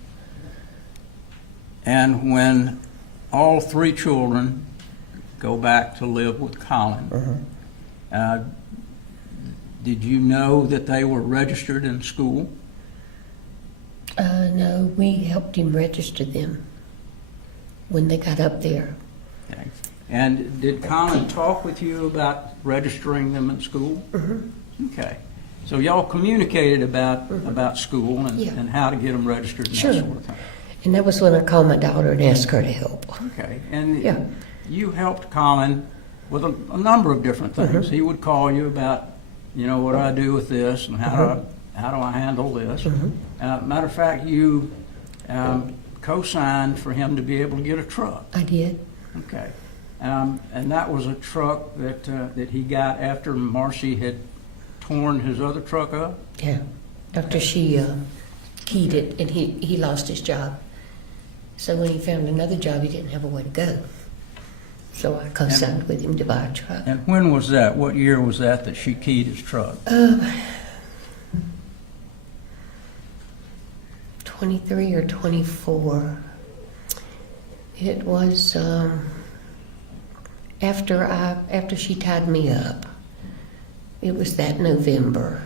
And when all three children go back to live with Colin, did you know that they were registered in school? No, we helped him register them when they got up there. Okay. And did Colin talk with you about registering them in school? Okay. So y'all communicated about school and, Yeah. and how to get them registered and Sure. that sort of thing. And that was when I called my daughter and asked her to help. Okay. And Yeah. you helped Colin with a number of different things. He would call you about, what do I do with this and how do I handle this? Matter of fact, you co-signed for him to be able to get a truck. I did. Okay. And that was a truck that he got after Marcy had torn his other truck up? Yeah. After she keyed it and he lost his job. So when he found another job, he didn't have a way to go. So I co-signed with him to buy a truck. And when was that? What year was that she keyed his truck? 23 or 24. It was after she tied me up. It was that November.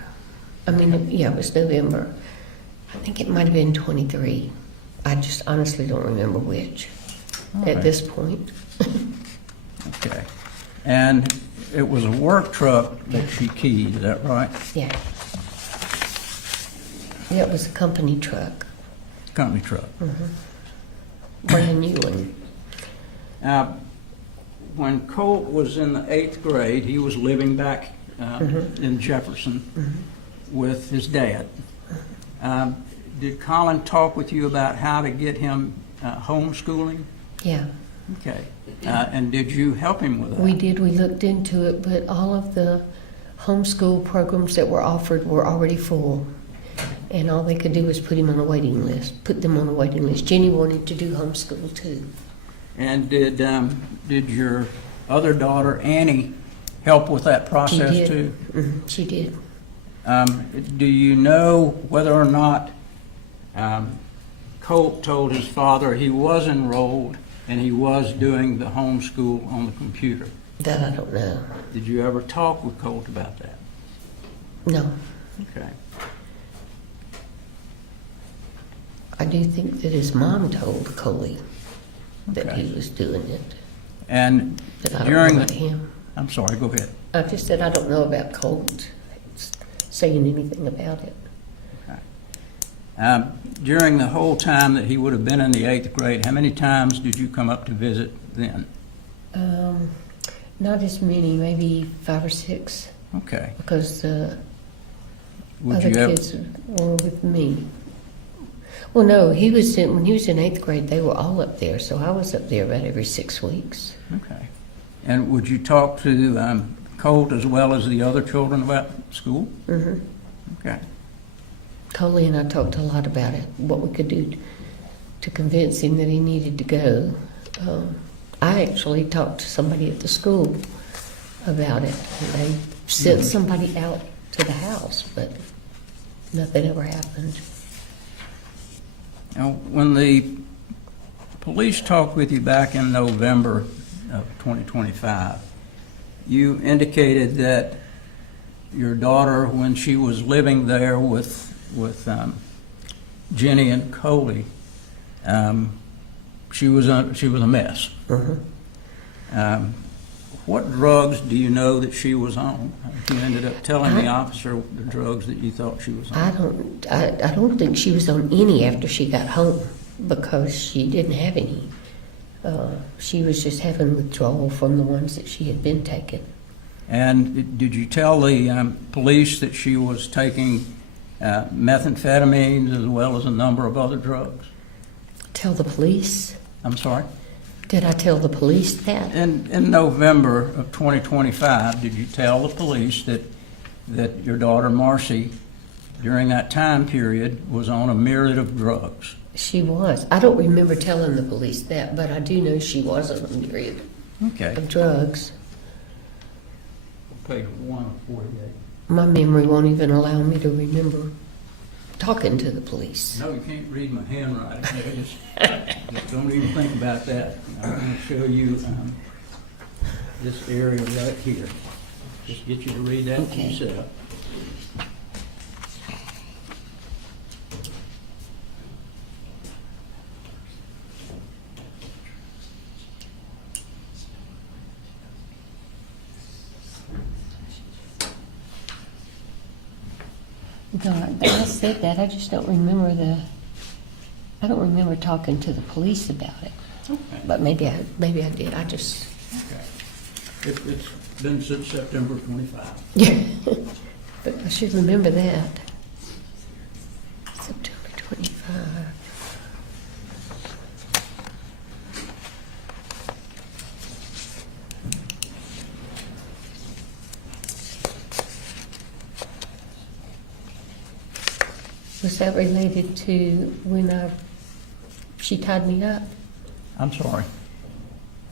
It was November. I think it might have been 23. I just honestly don't remember which at this point. Okay. And it was a work truck that she keyed, is that right? Yeah. Yeah, it was a company truck, Company truck. brand new one. Now, when Colt was in the 8th grade, he was living back in Jefferson with his dad. Did Colin talk with you about how to get him homeschooling? Yeah, Okay. And did you help him with that? we did. We looked into it, but all of the homeschool programs that were offered were already full. And all they could do was put them on a waiting list. Jenny wanted to do homeschool too. And did your other daughter, Annie, help with that process She did. too? She did. Do you know whether or not Colt told his father he was enrolled and he was doing the homeschool on the computer? That I don't know. Did you ever talk with Colt about that? No. Okay. I do think that his mom told Coley that Okay. he was doing it. And But I don't during know about the, him. I'm sorry, go ahead. I just said I don't know about Colt saying anything about it. During the whole time that he would have been in the 8th grade, how many times did you come up to visit then? Not as many, maybe 5 or 6, Okay. because the Would other you ever, kids were with me. Well, no, when he was in 8th grade, they were all up there, so I was up there about every 6 weeks. okay. And would you talk to Colt as well as the other children about school? Mm-hmm. Okay. Coley and I talked a lot about it, what we could do to convince him that he needed to go. I actually talked to somebody at the school about it. And they sent somebody out to the house, but nothing ever happened. Now, when the police talked with you back in November of 2025, you indicated that your daughter, when she was living there with Jenny and Coley, she was a mess. What drugs do you know that she was on? You ended up telling the officer the drugs that you thought she was on. I don't think she was on any after she got home, because she didn't have any. She was just having withdrawal from the ones that she had been taking. And did you tell the police that she was taking methamphetamines as well as a number of other drugs? Tell the police? I'm sorry? Did I tell the police that? In November of 2025, did you tell the police that your daughter Marcy, during that time period, was on a myriad of drugs? She was. I don't remember telling the police that, but I do know she was on a myriad Okay. of drugs. Page 1 of 48. My memory won't even allow me to remember talking to the police. No, you can't read my handwriting. Just don't even think about that. I'm going to show you this area right here. Just get you to read that for Okay. yourself. No, I said that, I just don't remember I don't remember talking to the police about it. Okay. But maybe I did, I just, Okay. It's been since September 25. yeah. But I should remember that. September 25. Was that related to when she tied me up? I'm sorry.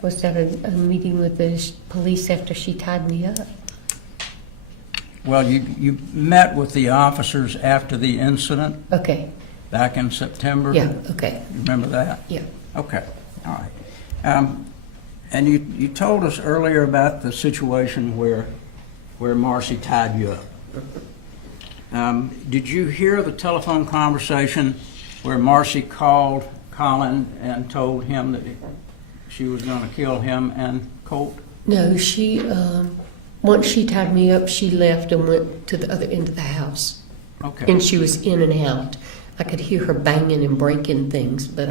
Was that a meeting with the police after she tied me up? Well, you met with the officers after the incident Okay, back in September? yeah, okay, Remember that? yeah. Okay, all right. And you told us earlier about the situation where Marcy tied you up. Did you hear the telephone conversation where Marcy called Colin and told him that she was going to kill him and Colt? No, she, once she tied me up, she left and went to the other end of the house. Okay. And she was in and out. I could hear her banging and breaking things, but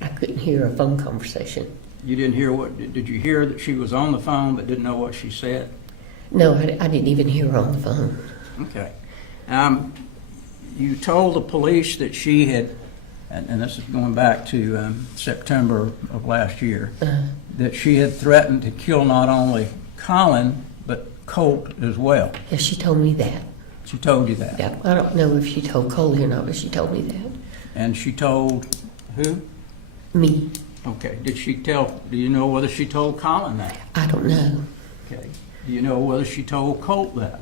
I couldn't hear a phone conversation. You didn't hear did you hear that she was on the phone but didn't know what she said? No, I didn't even hear her on the phone. Okay. You told the police that she had, and this is going back to September of last year, that she had threatened to kill not only Colin, but Colt as well. Yeah, she told me that. She told you that? Yeah, I don't know if she told Colin or not, but she told me that. And she told who? Me, Okay. Do you know whether she told Colin that? I don't know. Okay. Do you know whether she told Colt that?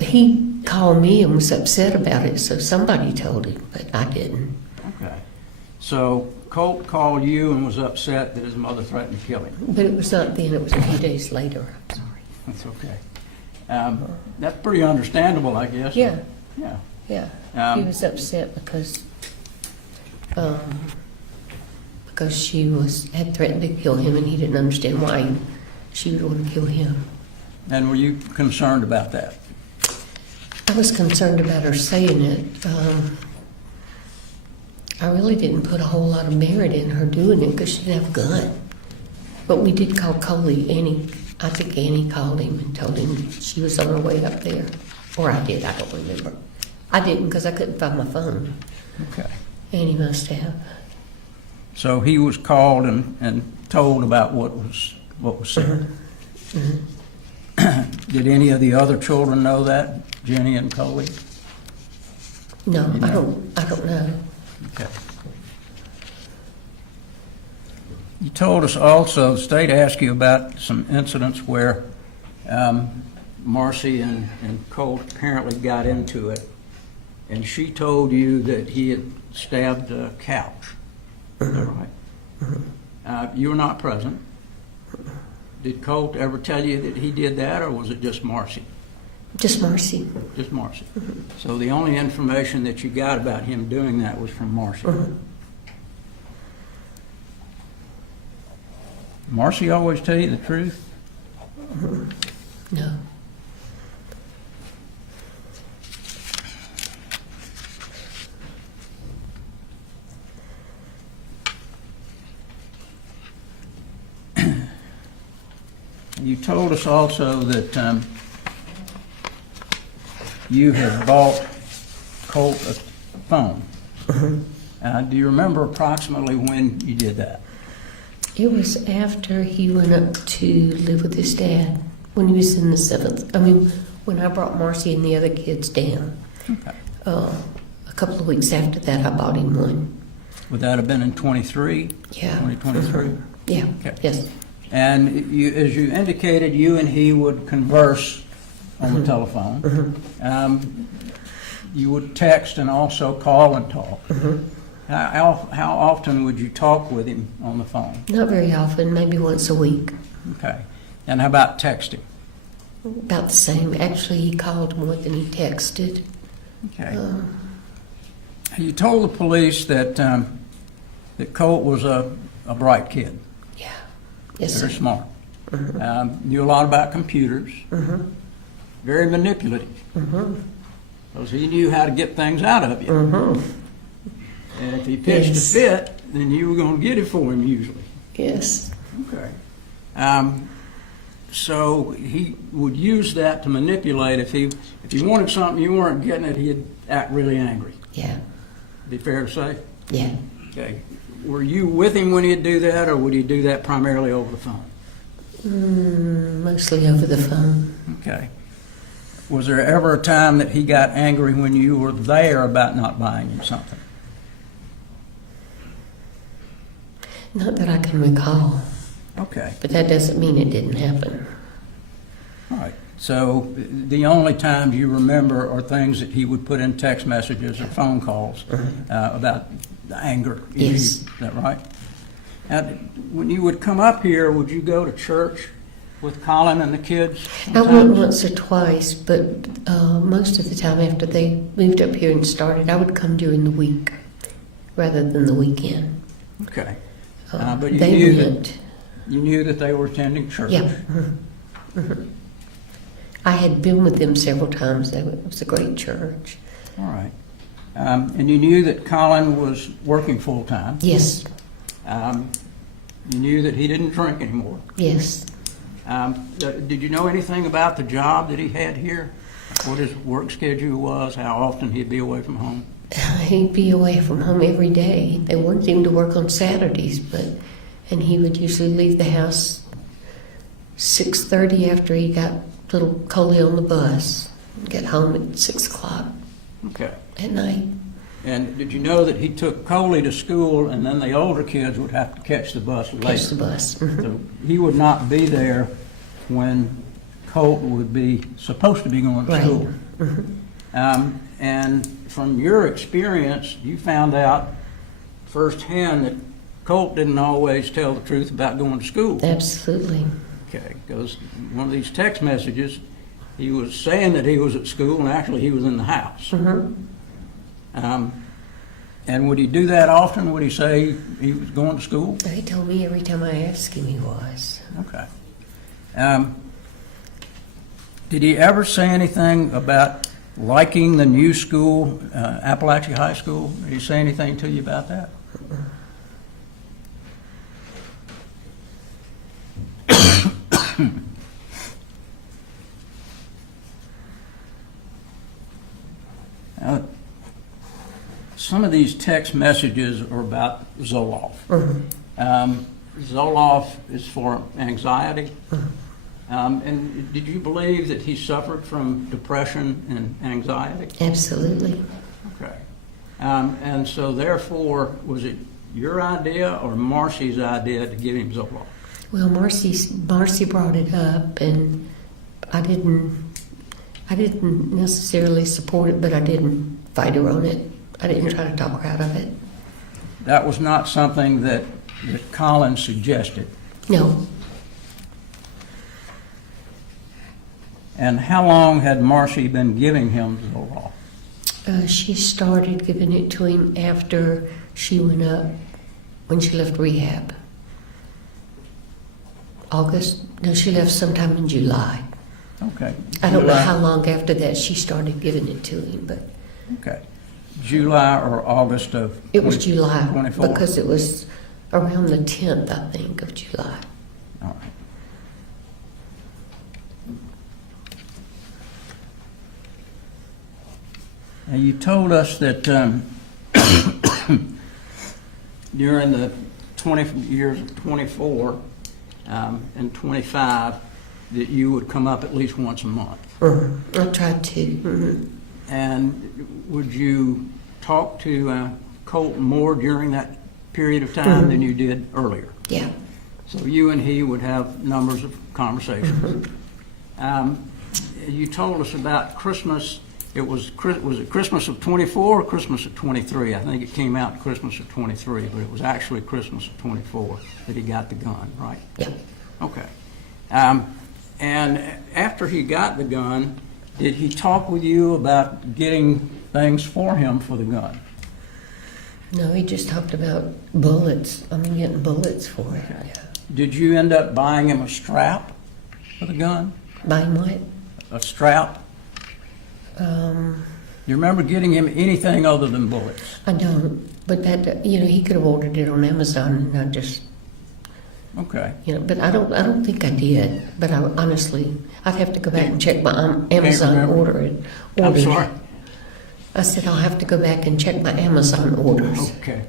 He called me and was upset about it, so somebody told him, but I didn't. Okay. So Colt called you and was upset that his mother threatened to kill him. But it was not then, it was a few days later. I'm sorry. That's okay. That's pretty understandable, I guess. Yeah, Yeah. yeah. He was upset because she had threatened to kill him, and he didn't understand why she would want to kill him. And were you concerned about that? I was concerned about her saying it. I really didn't put a whole lot of merit in her doing it because she didn't have a gun. But we did call Coley. I think Annie called him and told him she was on her way up there. Or I did, I don't remember. I didn't because I couldn't find my phone. Okay. Annie must have. So he was called and told about what was said. Did any of the other children know that, Jenny and Coley? No, I don't know. Okay. You told us also, the state asked you about some incidents where Marcy and Colt apparently got into it, and she told you that he had stabbed a couch. Is that right? You were not present. Did Colt ever tell you that he did that, or was it just Marcy? Just Marcy. Just Marcy. So the only information that you got about him doing that was from Marcy. Marcy always tell you the truth? No. You told us also that you had bought Colt a phone. Do you remember approximately when you did that? It was after he went up to live with his dad when he was in the 7th. I mean, when I brought Marcy and the other kids down. Okay. A couple of weeks after that, I bought him one. Would that have been in 23? Yeah. 2023? Yeah, Okay. yes. And you, as you indicated, you and he would converse on the telephone. You would text and also call and talk. How often would you talk with him on the phone? Not very often, maybe once a week. Okay. And how about texting? About the same. Actually, he called more than he texted. Okay. You told the police that that Colt was a bright kid, Yeah. Yes, very sir. smart, knew a lot about computers, very manipulative, because he knew how to get things out of you. And if he pitched Yes. a fit, then you were going to get it for him usually. Yes. Okay. So he would use that to manipulate. If he wanted something you weren't getting it, he'd act really angry. Yeah. Be fair to say? Yeah. Okay. Were you with him when he'd do that, or would he do that primarily over the phone? Mostly over the phone. Okay. Was there ever a time that he got angry when you were there about not buying him something? Not that I can recall, Okay. but that doesn't mean it didn't happen. All right. So the only times you remember are things that he would put in text messages or phone calls about the anger issue. Yes. Is that right? Now, when you would come up here, would you go to church with Colin and the kids? I went once or twice, but most of the time after they moved up here and started, I would come during the week rather than the weekend. Okay. But you They knew went. You knew that they were attending church. Yeah. I had been with them several times. It was a great church. All right. And you knew that Colin was working full-time. Yes. You knew that he didn't drink anymore. Yes. Did you know anything about the job that he had here? What his work schedule was, how often he'd be away from home? He'd be away from home every day. They wanted him to work on Saturdays, and he would usually leave the house 6:30 after he got little Colin on the bus. Get home at 6 o'clock Okay. at night. And did you know that he took Coley to school, and then the older kids would have to catch the bus later? Catch the bus. So he would not be there when Colt would be supposed to be going to Right. school. And from your experience, you found out firsthand that Colt didn't always tell the truth about going to school. Absolutely. Okay, because one of these text messages, he was saying that he was at school, and actually he was in the house. And would he do that often? Would he say he was going to school? He told me every time I asked him he was. Okay. Did he ever say anything about liking the new school, Apalachee High School? Did he say anything to you about that? Some of these text messages are about Zoloft. Zoloft is for anxiety. And did you believe that he suffered from depression and anxiety? Absolutely. Okay. And so therefore, was it your idea or Marcy's idea to give him Zoloft? Well, Marcy brought it up, and I didn't necessarily support it, but I didn't fight her on it. I didn't try to talk her out of it. That was not something that Colin suggested. No. And how long had Marcy been giving him Zoloft? She started giving it to him after she went up, when she left rehab. August? No, she left sometime in July. Okay. I don't know July. how long after that she started giving it to him, but Okay. July or August of it was July 24? because it was around the 10th, I think, of July. All right. Now, you told us that during the 20 years of 24 and 25 that you would come up at least once a month. I tried to. And would you talk to Colt more during that period of time than you did earlier? Yeah. So you and he would have numbers of conversations. you told us about Christmas. Was it Christmas of 24 or Christmas of 23? I think it came out Christmas of 23, but it was actually Christmas of 24 that he got the gun, right? Yeah. Okay. And after he got the gun, did he talk with you about getting things for him for the gun? No, he just talked about bullets. I mean, getting bullets for it. Okay. Yeah. Did you end up buying him a strap for the gun? Buying what? A strap? You remember getting him anything other than bullets? I don't. But that, he could have ordered it on Amazon, and I just, Okay. but I don't think I did. But honestly, I'd have to go back and check my Amazon remember. orders. I'm sorry? I said I'll have to go back and check my Amazon orders. Okay.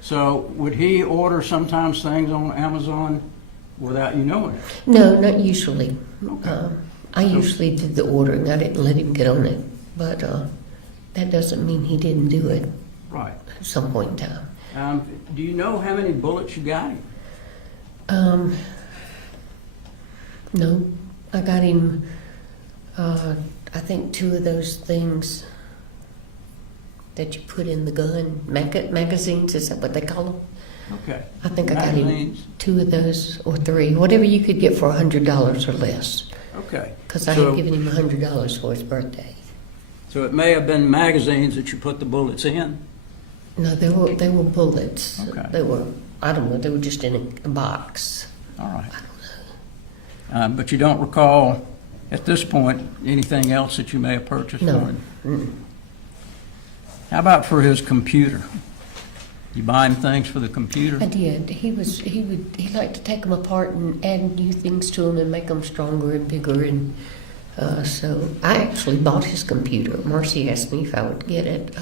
So would he order sometimes things on Amazon without you knowing it? No, not usually. Okay. I usually did the ordering. I didn't let him get on it. But that doesn't mean he didn't do it Right. at some point in time. Do you know how many bullets you got him? No, I got him, I think 2 of those things that you put in the gun, magazines, is that what they call them? Okay. I think I got him Magazines? 2 of those or 3, whatever you could get for $100 or less. Okay. Because I So- had given him $100 for his birthday. So it may have been magazines that you put the bullets in? No, they were bullets. Okay. They were, I don't know, they were just in a box. All right. But you don't recall, at this point, anything else that you may have purchased for No. him? Mm. How about for his computer? You buy him things for the computer? I did. He liked to take them apart and add new things to them and make them stronger and bigger. And so I actually bought his computer. Marcy asked me if I would get it.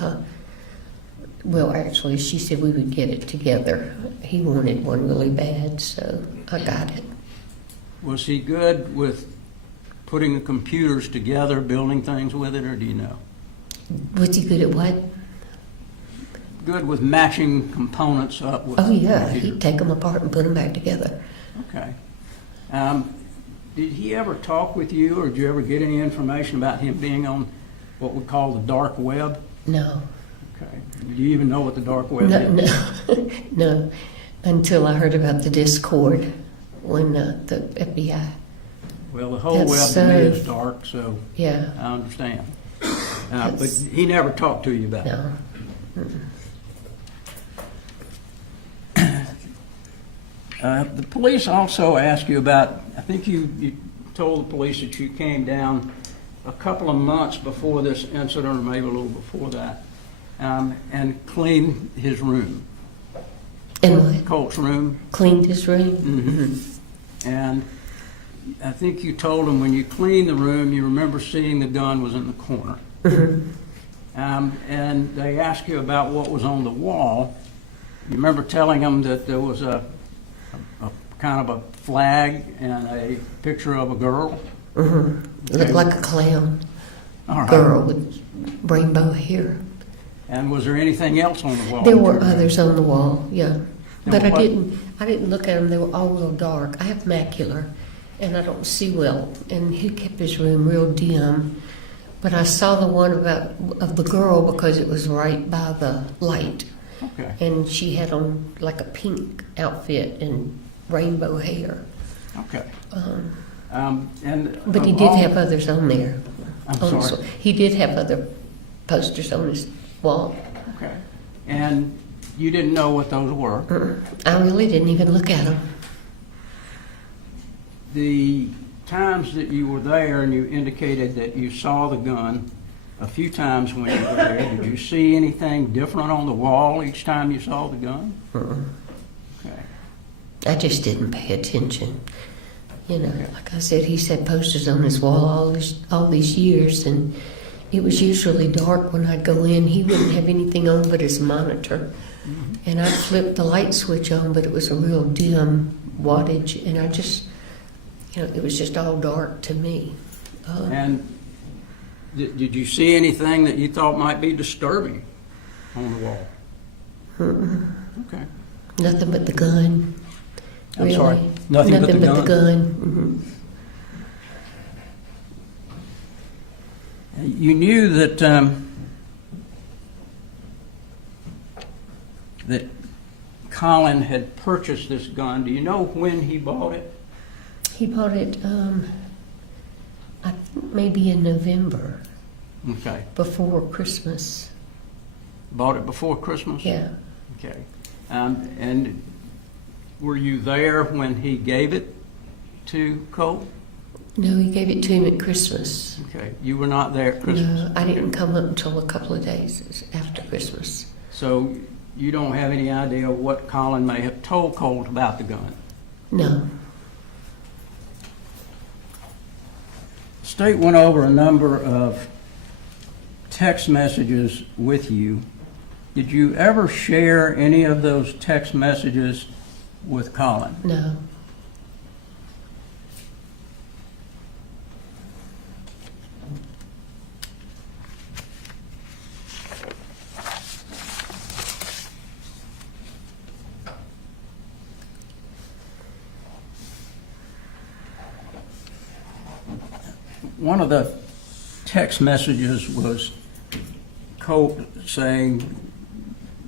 Well, actually, she said we would get it together. He wanted one really bad, so I got it. Was he good with putting the computers together, building things with it, or do you know? Was he good at what? Good with matching components up with Oh, the yeah. computer. He'd take them apart and put them back together. Okay. Did he ever talk with you, or did you ever get any information about him being on what we call the dark web? No. Okay. Do you even know what the dark web No, is? no. Until I heard about the Discord when the FBI. Well, the whole That's web to me is dark, so Yeah. I understand. But That's- he never talked to you about it? No. The police also asked you about, I think you told the police that you came down a couple of months before this incident, or maybe a little before that, and cleaned his room, And what? Colt's room. Cleaned his room? Mm-hmm. And I think you told him when you cleaned the room, you remember seeing the gun was in the corner. And they asked you about what was on the wall. You remember telling them that there was a kind of a flag and a picture of a girl? Looked like a clown. All right. Girl with rainbow hair. And was there anything else on the wall? There were others on the wall, yeah. But what- I didn't look at them. They were all real dark. I have macular, and I don't see well. And he kept his room real dim. But I saw the one of the girl because it was right by the light. Okay. And she had on like a pink outfit and rainbow hair. Okay. But he did have others on there. I'm On the sorry. He did have other posters on his wall. Okay. And you didn't know what those were? I really didn't even look at them. The times that you were there and you indicated that you saw the gun a few times when you were there, did you see anything different on the wall each time you saw the gun? Okay. I just didn't pay attention. Like I said, he's had posters on his wall all these years, and it was usually dark when I'd go in. He wouldn't have anything on but his monitor. And I'd flip the light switch on, but it was a real dim wattage, and I just, it was just all dark to me. And did you see anything that you thought might be disturbing on the wall? Okay. Nothing but the gun. I'm really. sorry, nothing but the gun? You knew that that Colin had purchased this gun. Do you know when he bought it? He bought it, I think maybe in November, Okay. before Christmas. Bought it before Christmas? Yeah. Okay. And were you there when he gave it to Colt? No, he gave it to him at Christmas. Okay. You were not there at Christmas? No, I didn't come up until a couple of days after Christmas. So you don't have any idea what Colin may have told Colt about the gun? No. The state went over a number of text messages with you. Did you ever share any of those text messages with Colin? No. One of the text messages was Colt saying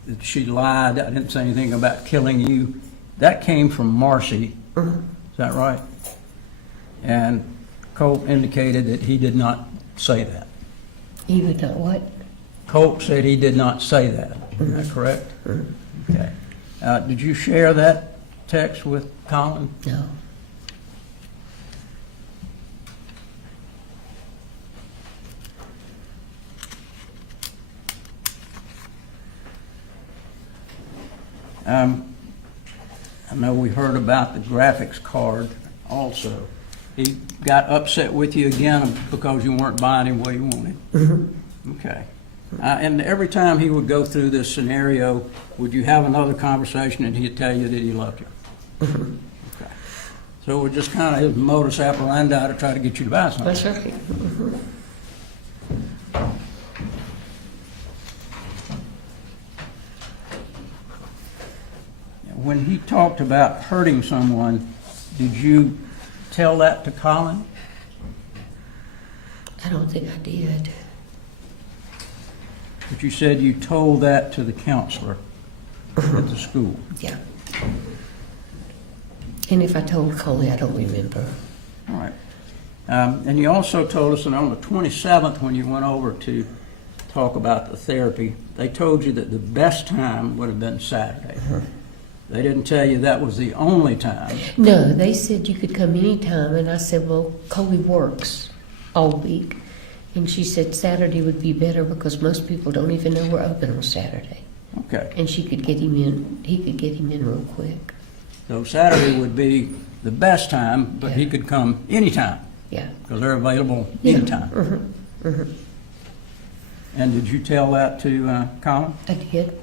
that she lied. I didn't say anything about killing you. That came from Marcy. Is that right? And Colt indicated that he did not say that. He would not what? Colt said he did not say that. Is that correct? Okay. Did you share that text with Colin? No. I know we heard about the graphics card also. He got upset with you again because you weren't buying him what he wanted? Okay. And every time he would go through this scenario, would you have another conversation and he'd tell you that he loved you? Okay. So it was just kind of his modus operandi to try to get you to buy something? That's right. When he talked about hurting someone, did you tell that to Colin? I don't think I did. But you said you told that to the counselor at the school. Yeah. And if I told Colin, I don't remember. All right. And you also told us that on the 27th, when you went over to talk about the therapy, they told you that the best time would have been Saturday. They didn't tell you that was the only time. No, they said you could come anytime, and I said, well, Coley works all week. And she said Saturday would be better because most people don't even know we're open on Saturday. Okay. And she could get him in, he could get him in real quick. So Saturday would be the best time, but he could come anytime Yeah. because they're available Yeah. anytime. And did you tell that to Colin? I did.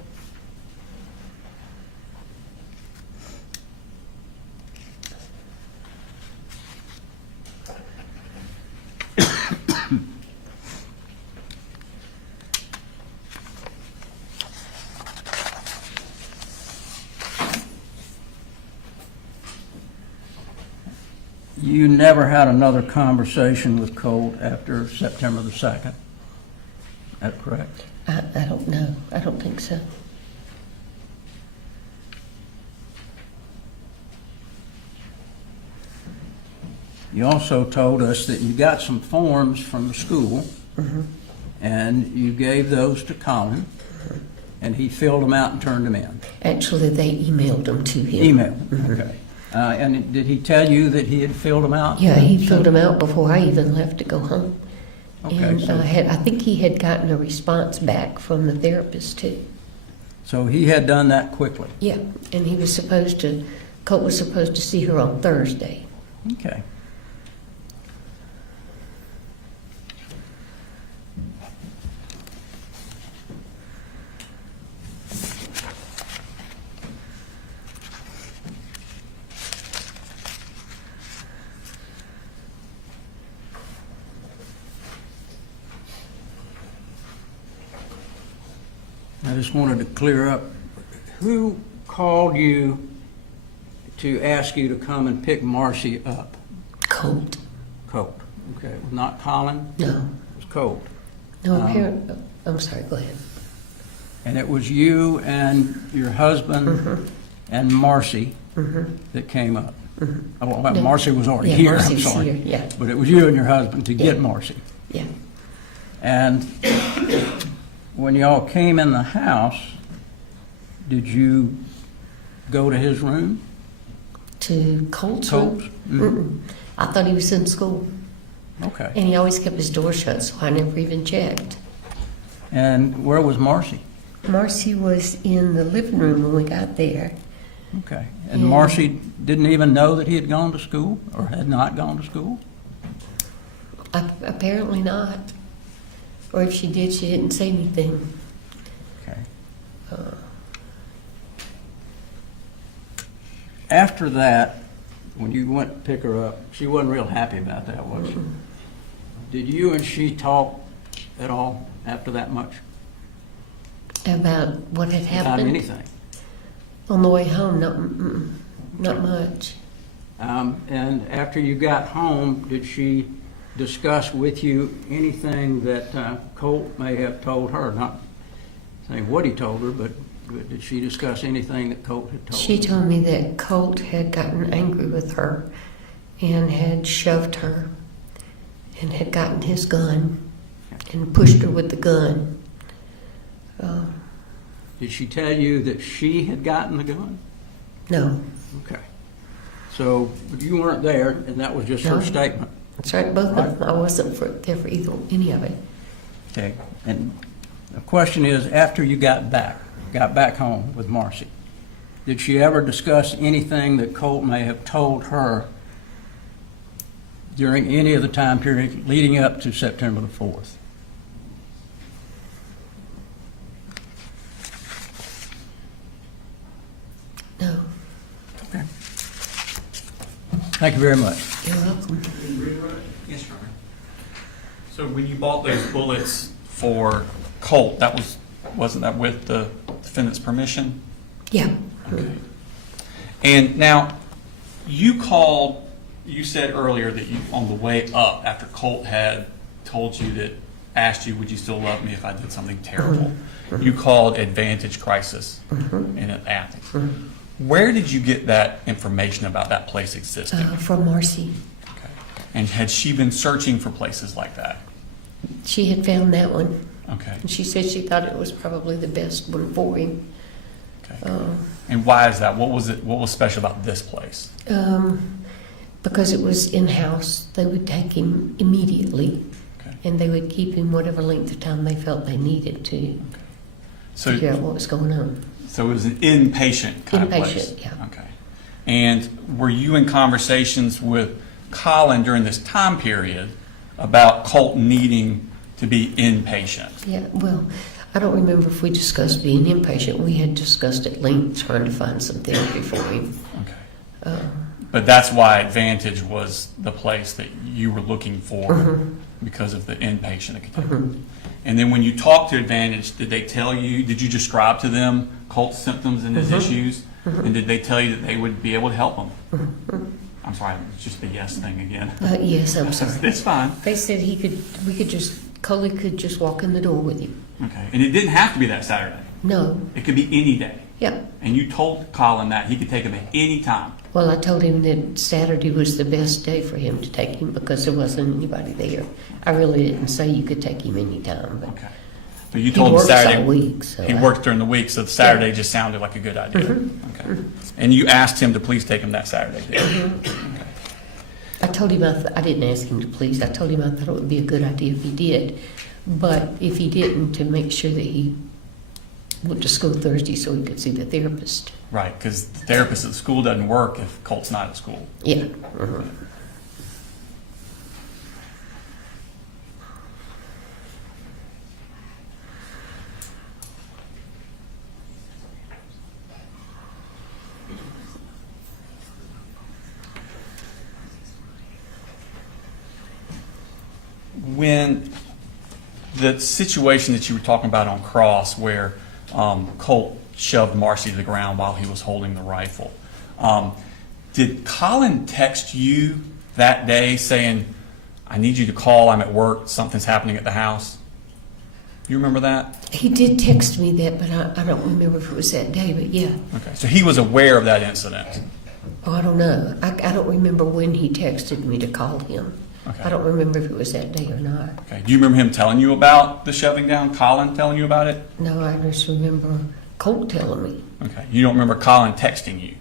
You never had another conversation with Colt after September the 2nd? Is that correct? I don't know. I don't think so. You also told us that you got some forms from the school, and you gave those to Colin, and he filled them out and turned them in. Actually, they emailed them to him. Email, okay. And did he tell you that he had filled them out? Yeah, he filled them out before I even left to go home. Okay, And so- I think he had gotten a response back from the therapist too. So he had done that quickly? Yeah, and he was supposed to, Colt was supposed to see her on Thursday. Okay. I just wanted to clear up, who called you to ask you to come and pick Marcy up? Colt. Colt. Okay, not Colin? No. It was Colt. No, I'm sorry, go ahead. And it was you and your husband and Marcy that came up. Oh, well, No. Marcy was already Yeah, here, I'm Marcy's sorry. here, yeah. But it was you and your husband to get Yeah. Marcy. Yeah. And when y'all came in the house, did you go to his room? To Colt's Colt's? room? I thought he was in school, Okay. and he always kept his door shut, so I never even checked. And where was Marcy? Marcy was in the living room when we got there. Okay. And Yeah. Marcy didn't even know that he had gone to school or had not gone to school? Apparently not. Or if she did, she didn't say anything. Okay. After that, when you went to pick her up, she wasn't real happy about that, was she? Did you and she talk at all after that much? About what had About happened anything? on the way home, not much. And after you got home, did she discuss with you anything that Colt may have told her? Not saying what he told her, but did she discuss anything that Colt had told her? She told me that Colt had gotten angry with her and had shoved her and had gotten his gun and pushed her with the gun. Did she tell you that she had gotten the gun? No, Okay. So but you weren't there, and that was just her No. statement. that's right, both of them. I wasn't there for any of it. Okay. And the question is, after you got back home with Marcy, did she ever discuss anything that Colt may have told her during any of the time period leading up to September the 4th? No, Okay. Thank you very much. you're welcome. Yes, Your Honor. So when you bought those bullets for Colt, wasn't that with the defendant's permission? Yeah. Okay. And now, you said earlier that you, on the way up, after Colt had told you that, asked you, would you still love me if I did something terrible? You called Advantage Crisis in Athens. Where did you get that information about that place existing? From Marcy. Okay. And had she been searching for places like that? She had found that one, Okay. and she said she thought it was probably the best one for him. Okay. And why is that? What was special about this place? Because it was in-house. They would take him immediately, Okay. and they would keep him whatever length of time they felt they needed to figure out So, what was going on. so it was an inpatient kind of place? Inpatient, yeah. Okay. And were you in conversations with Colin during this time period about Colt needing to be inpatient? Yeah, well, I don't remember if we discussed being inpatient. We had discussed at length trying to find some therapy for him. Okay. But that's why Advantage was the place that you were looking for because of the inpatient it could take. And then when you talked to Advantage, did you describe to them Colt's symptoms and his issues? And did they tell you that they would be able to help him? I'm sorry, it's just the yes thing again. Yes, I'm sorry. It's fine. They said Colin could just walk in the door with him. Okay. And it didn't have to be that Saturday. No, It could be any day. yep. And you told Colin that he could take him at any time. Well, I told him that Saturday was the best day for him to take him because there wasn't anybody there. I really didn't say you could take him anytime, but Okay. But you he told him works Saturday. all week, so He worked during the week, so Saturday just sounded like a good idea. Okay. And you asked him to please take him that Saturday, did you? Okay. I told him I didn't ask him to please. I told him I thought it would be a good idea if he did, but if he didn't, to make sure that he went to school Thursday so he could see the therapist. Right, because the therapist at the school doesn't work if Colt's not at school. Yeah. When the situation that you were talking about on Cross where Colt shoved Marcy to the ground while he was holding the rifle, did Colin text you that day saying, I need you to call, I'm at work, something's happening at the house? You remember that? He did text me that, but I don't remember if it was that day, but yeah. Okay, so he was aware of that incident. Oh, I don't know. I don't remember when he texted me to call him. Okay. I don't remember if it was that day or not. Okay. Do you remember him telling you about the shoving down? Colin telling you about it? No, I just remember Colt telling me. Okay. You don't remember Colin texting you?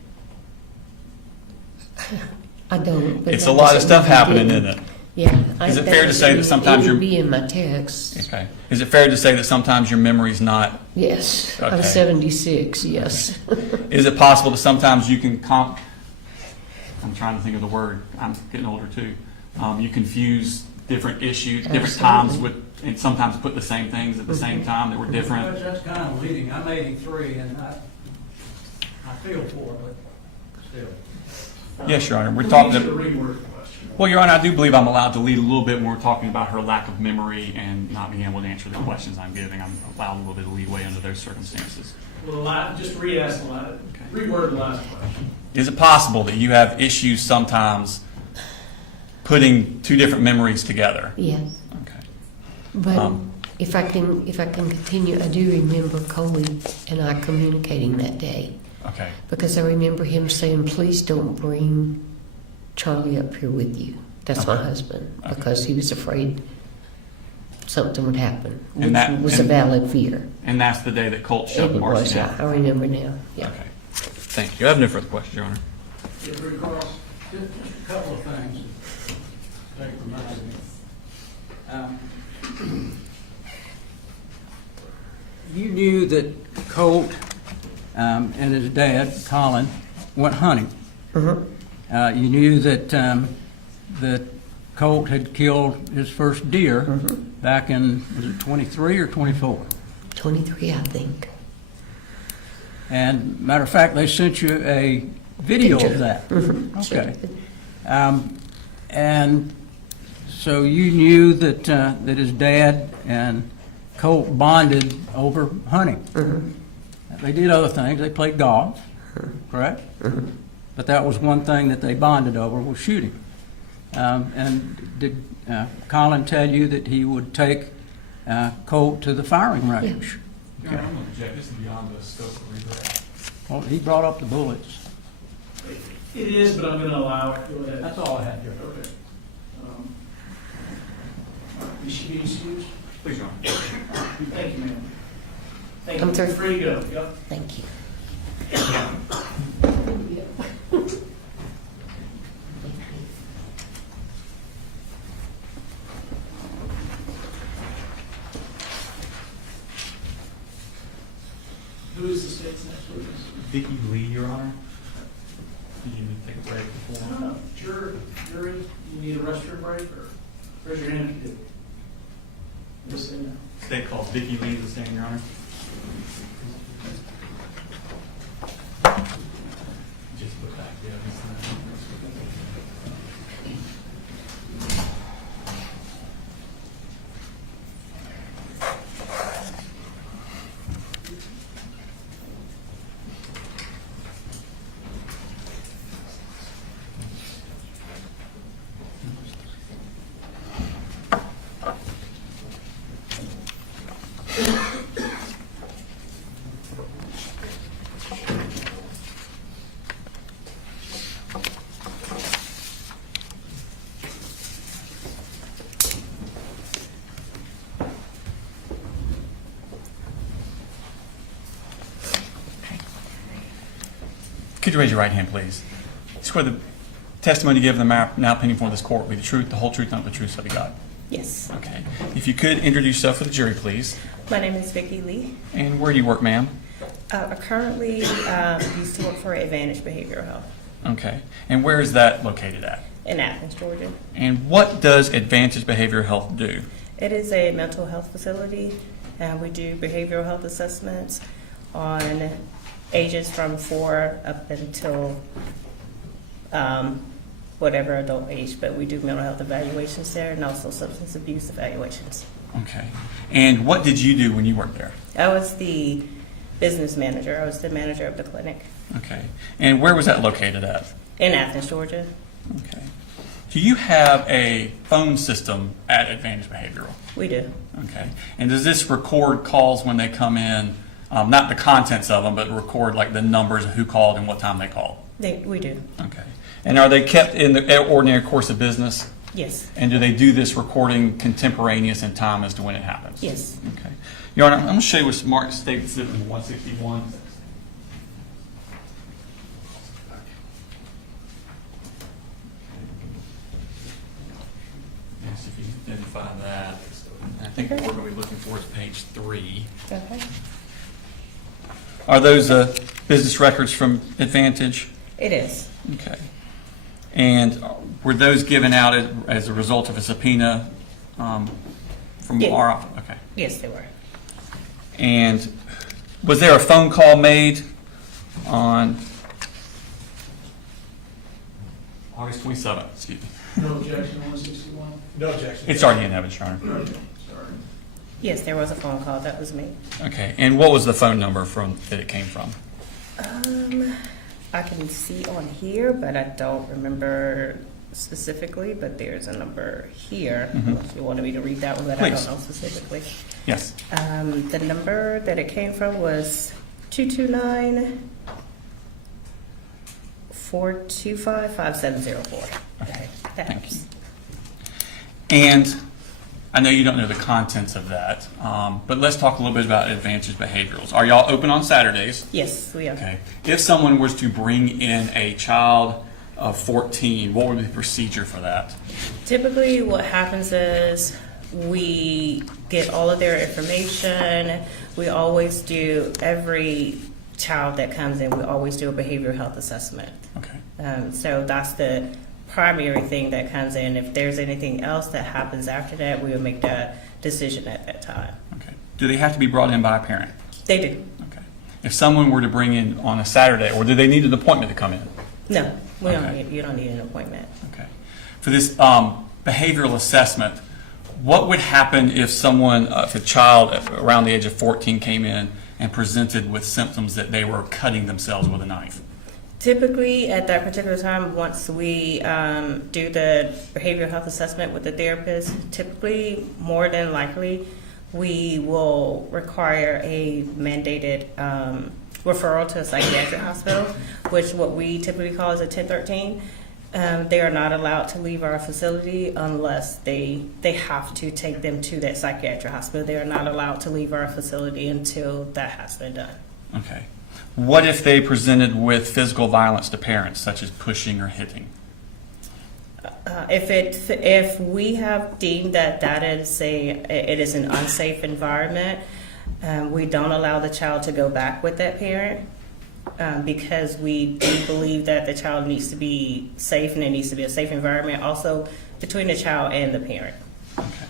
I don't. But It's that a lot of doesn't stuff mean he happening, didn't. isn't it? Yeah. Is it fair to say that sometimes it you're- would be in my text? Okay. Is it fair to say that sometimes your memory's not? Yes. I'm Okay. 76. Yes. Is it possible that sometimes you can I'm trying to think of the word. I'm getting older too. You confuse different issues, different times and sometimes put the same things at the same time that were different. That's kind of leading. I'm 83, and I feel for it, but still. Yes, Your Honor. We're We talking. need to reword the question. Well, Your Honor, I do believe I'm allowed to lead a little bit when we're talking about her lack of memory and not being able to answer the questions I'm giving. I'm allowed a little bit of leeway under those circumstances. Well, just re-ask the last, reword the last question. Is it possible that you have issues sometimes putting two different memories together? Yes. Okay. But if I can continue, I do remember Colin and I communicating that day Okay. because I remember him saying, "Please don't bring Charlie up here with you." That's my Okay. husband, Okay. because he was afraid something would happen, And which that- was a and- valid fear. And that's the day that Colt shoved It Marcy was, down. yeah. I remember now. Yeah. Okay. Thank you. I have no further questions, Your Honor. Get rid of cross. Just a couple of things that reminded me. You knew that Colt and his dad, Colin, went hunting. You knew that that Colt had killed his first deer back in, was it 23 or 24? 23, I think. And matter of fact, they sent you a video of that. Okay. And so you knew that that his dad and Colt bonded over hunting. They did other things. They played golf, correct? But that was one thing that they bonded over, was shooting. And did Colin tell you that he would take Colt to the firing range? Your Honor, I'm going to object. This is beyond the scope of regret. Well, he brought up the bullets. It is, but I'm going to allow it. Go ahead. That's all I had, Joe. Okay. You should be excused. Please, Your Honor. Thank you, ma'am. Thank I'm you. through. Free to go. Yep. Thank you. Who is the state's next witness? Vicki Lee, Your Honor. Did you need to take a break before? No, jury, you need a restroom break, or raise your hand if you do. Yes, say no. State calls Vicki Lee to the stand, Your Honor. Just look back, yeah. Could you raise your right hand, please? Swear the testimony you give in the now pending before this court will be the truth, the whole truth, and nothing but the truth, so help you God. Yes. Okay. If you could introduce yourself for the jury, please. My name is Vicki Lee. And where do you work, ma'am? I currently used to work for Advantage Behavioral Health Okay. And where is that located at? in Athens, Georgia. And what does Advantage Behavioral Health do? It is a mental health facility. We do behavioral health assessments on ages from 4 up until whatever adult age, but we do mental health evaluations there and also substance abuse evaluations. Okay. And what did you do when you worked there? I was the business manager. I was the manager of the clinic Okay. And where was that located at? in Athens, Georgia. Okay. Do you have a phone system at Advantage Behavioral? We do. Okay. And does this record calls when they come in, not the contents of them, but record like the numbers of who called and what time they called? We do. Okay. And are they kept in the ordinary course of business? Yes. And do they do this recording contemporaneous in time as to when it happens? Yes. Okay. Your Honor, I'm going to show you what Mark states in 161. Yes, if you identify that. I think what we're going to be looking for is page 3. Okay. Are those business records from Advantage? It is. Okay. And were those given out as a result of a subpoena from Yeah. our office? Okay. Yes, they were. And was there a phone call made on August 27th? Excuse me. No objection, 161? No objection. It's already in evidence, Your Honor. Okay, sorry. Yes, there was a phone call. That was me. Okay. And what was the phone number that it came from? I can see on here, but I don't remember specifically, but there's a number here. If you wanted me to read that one, but I Please. don't know specifically. Yes. The number that it came from was 229-425-5704. Okay, that Thank helps. And I know you don't know the contents of that, but let's talk a little bit about Advantage Behaviorals. Are y'all open on Saturdays? Yes, we are. Okay. If someone was to bring in a child of 14, what would be the procedure for that? Typically, what happens is we get all of their information. We always do, every child that comes in, we always do a behavioral health assessment. Okay. So that's the primary thing that comes in. If there's anything else that happens after that, we will make that decision at that time. Okay. Do they have to be brought in by a parent? They do. Okay. If someone were to bring in on a Saturday, or do they need an appointment to come in? No, we don't Okay. need, you don't need an appointment. Okay. For this behavioral assessment, what would happen if someone, if a child around the age of 14 came in and presented with symptoms that they were cutting themselves with a knife? Typically, at that particular time, once we do the behavioral health assessment with the therapist, typically, more than likely, we will require a mandated referral to a psychiatric hospital, which what we typically call is a 1013. They are not allowed to leave our facility unless they have to take them to that psychiatric hospital. They are not allowed to leave our facility until that has been done. Okay. What if they presented with physical violence to parents, such as pushing or hitting? If we have deemed that it is an unsafe environment, we don't allow the child to go back with that parent because we do believe that the child needs to be safe and it needs to be a safe environment also between the child and the parent. Okay.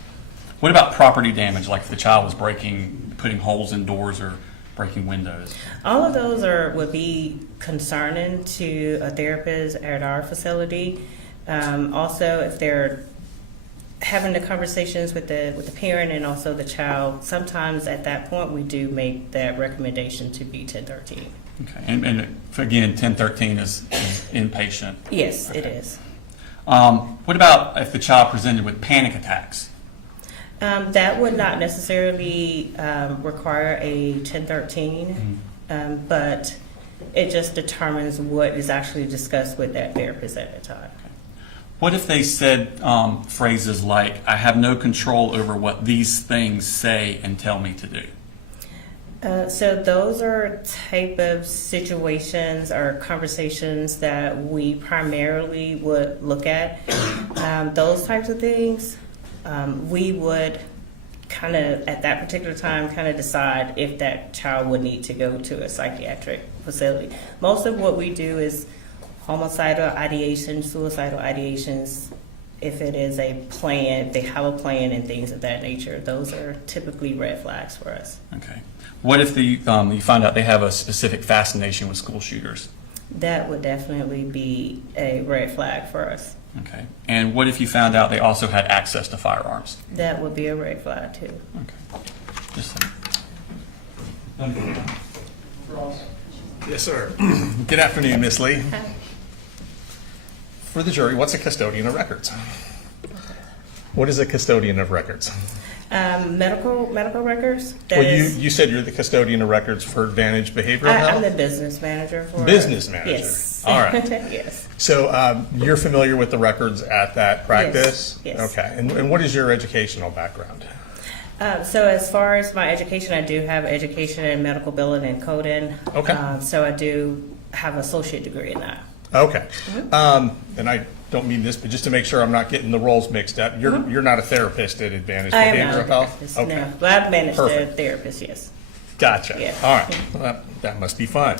What about property damage, like if the child was putting holes in doors or breaking windows? All of those would be concerning to a therapist at our facility. Also, if they're having the conversations with the parent and also the child, sometimes at that point we do make that recommendation to be 1013. Okay. And again, 1013 is inpatient. Yes, Okay. it is. What about if the child presented with panic attacks? That would not necessarily require a 1013, but it just determines what is actually discussed with that therapist at the time. What if they said phrases like, I have no control over what these things say and tell me to do? So those are type of situations or conversations that we primarily would look at. Those types of things, we would kind of, at that particular time, kind of decide if that child would need to go to a psychiatric facility. Most of what we do is homicidal ideation, suicidal ideations. If it is a plan, if they have a plan and things of that nature, those are typically red flags for us. Okay. What if you find out they have a specific fascination with school shooters? That would definitely be a red flag for us. Okay. And what if you found out they also had access to firearms? That would be a red flag too. Okay. Just a second. Ross? Yes, sir. Good afternoon, Miss Lee. for the jury, what's a custodian of records? What is a custodian of records? Medical records. Well, you said you're the custodian of records for Advantage Behavioral I'm Health? the business manager for Business manager. Yes. All right. Yes. So you're familiar with the records at that practice? Yes. Okay. And what is your educational background? So as far as my education, I do have education in medical billing and coding. Okay. So I do have an associate degree in that. Okay. And I don't mean this, but just to make sure I'm not getting the roles mixed up, you're not a therapist at Advantage I am not Behavioral a Health? therapist, Okay. no. But I've managed a Perfect. therapist, yes. Gotcha. Yeah. All right. Well, that must be fun.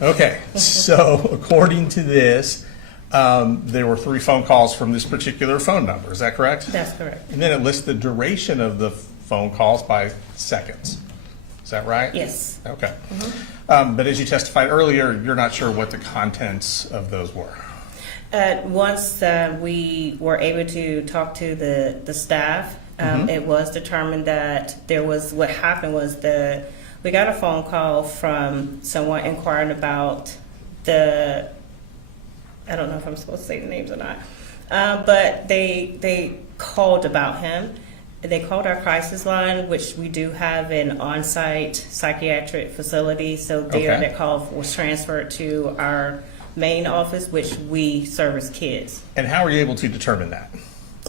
Okay. So according to this, there were 3 phone calls from this particular phone number. Is that correct? That's correct. And then it lists the duration of the phone calls by seconds. Is that right? Yes. Okay. But as you testified earlier, you're not sure what the contents of those were. Once we were able to talk to the staff, it was determined that what happened was we got a phone call from someone inquiring about I don't know if I'm supposed to say the names or not, but they called about him. They called our crisis line, which we do have an on-site psychiatric facility. So there, Okay. that call was transferred to our main office, which we service kids. And how are you able to determine that?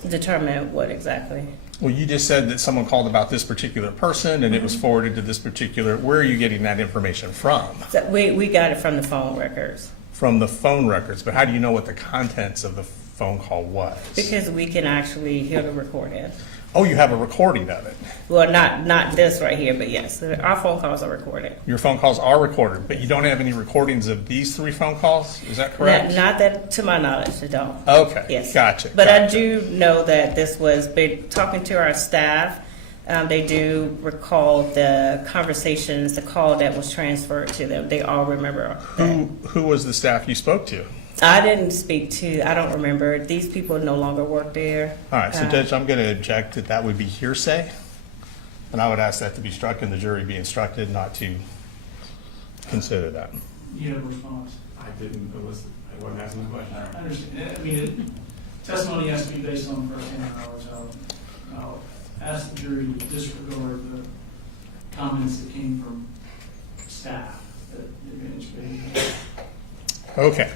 Determine what exactly? Well, you just said that someone called about this particular person and it was forwarded to this particular, where are you getting that information from? So we got it from the phone records. From the phone records, but how do you know what the contents of the phone call was? Because we can actually hear the recording. Oh, you have a recording of it. Well, not this right here, but yes, our phone calls are recorded. Your phone calls are recorded, but you don't have any recordings of these 3 phone calls? Is that correct? Not that, to my knowledge, I don't. Okay. Yes. Gotcha. But I gotcha. do know that this was, talking to our staff, they do recall the conversations, the call that was transferred to them. They all remember that. Who was the staff you spoke to? I didn't I don't remember. These people no longer work there. All right, so Judge, I'm going to object that would be hearsay, and I would ask that to be struck and the jury be instructed not to consider that. You have a response. I didn't, I wasn't asking the question. I understand. I mean, testimony has to be based on first-hand knowledge. I'll ask the jury to disregard the comments that came from staff at Advantage Behavioral. Okay.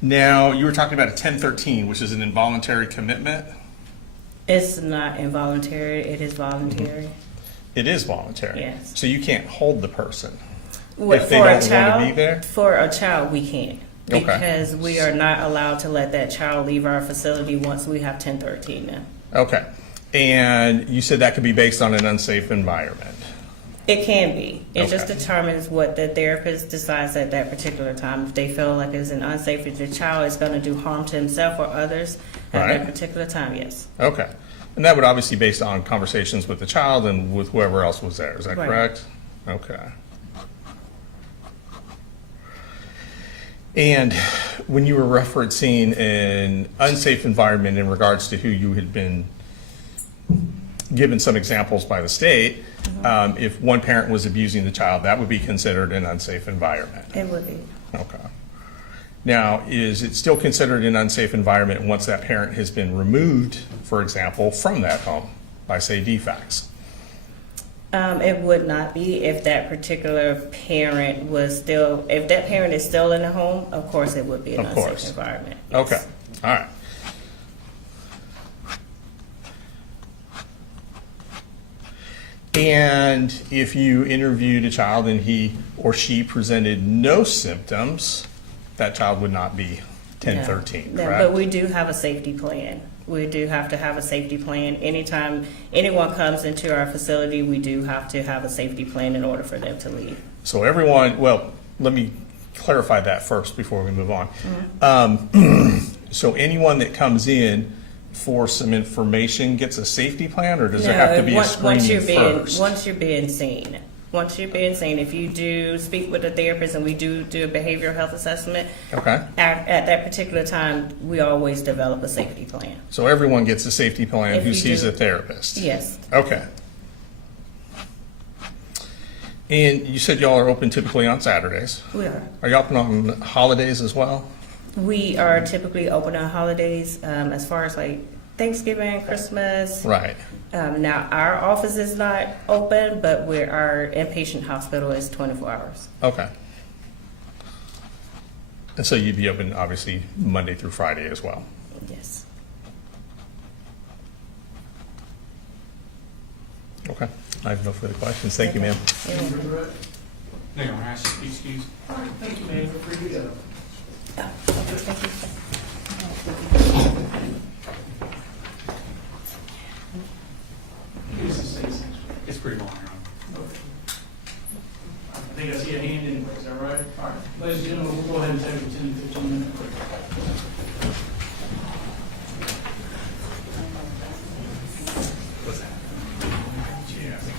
Now, you were talking about a 1013, which is an involuntary commitment. It's not involuntary, it is voluntary. It is voluntary. Yes. So you can't hold the person. What, If they for don't a want to child, be there? For a child, we can't. Okay. Because we are not allowed to let that child leave our facility once we have 1013 now. Okay. And you said that could be based on an unsafe environment. It can be. It just Okay. determines what the therapist decides at that particular time. If they feel like it's an unsafe, if the child is going to do harm to himself or others at Right. that particular time, yes. Okay. And that would obviously be based on conversations with the child and with whoever else was there. Is that Right. correct? Okay. And when you were referencing an unsafe environment in regards to who you had been given some examples by the state, if one parent was abusing the child, that would be considered an unsafe environment. It would be. Okay. Now, is it still considered an unsafe environment once that parent has been removed, for example, from that home by, say, defects? It would not be if that particular parent was still, if that parent is still in the home, of course it would be an Of unsafe course. environment. Okay, Yes. all right. And if you interviewed a child and he or she presented no symptoms, that child would not be 1013, No, correct? but we do have a safety plan. We do have to have a safety plan. Anytime anyone comes into our facility, we do have to have a safety plan in order for them to leave. So everyone, well, let me clarify that first before we move on. So anyone that comes in for some information gets a safety plan, or does there have to be a screening first? Once you're being seen. Once you're being seen, if you do speak with a therapist and we do a behavioral health assessment, Okay, at that particular time, we always develop a safety plan. so everyone gets a safety plan If who you sees do. a therapist? Yes. Okay. And you said y'all are open typically on Saturdays. We are. Are you open on holidays as well? We are typically open on holidays, as far as like Thanksgiving, Christmas. Right. Now, our office is not open, but our inpatient hospital is 24 hours. Okay. And so you'd be open, obviously, Monday through Friday as well? Yes. Okay. I have no further questions. Thank you, ma'am. Thank you, Brett. No, you want to ask, excuse? All right, thank you, man, for free to go. It's pretty long, Your Honor. I think I see a hand anyway, is that right? All right, ladies and gentlemen, we'll go ahead and take a 10, 15-minute break. What's that? Yeah, I think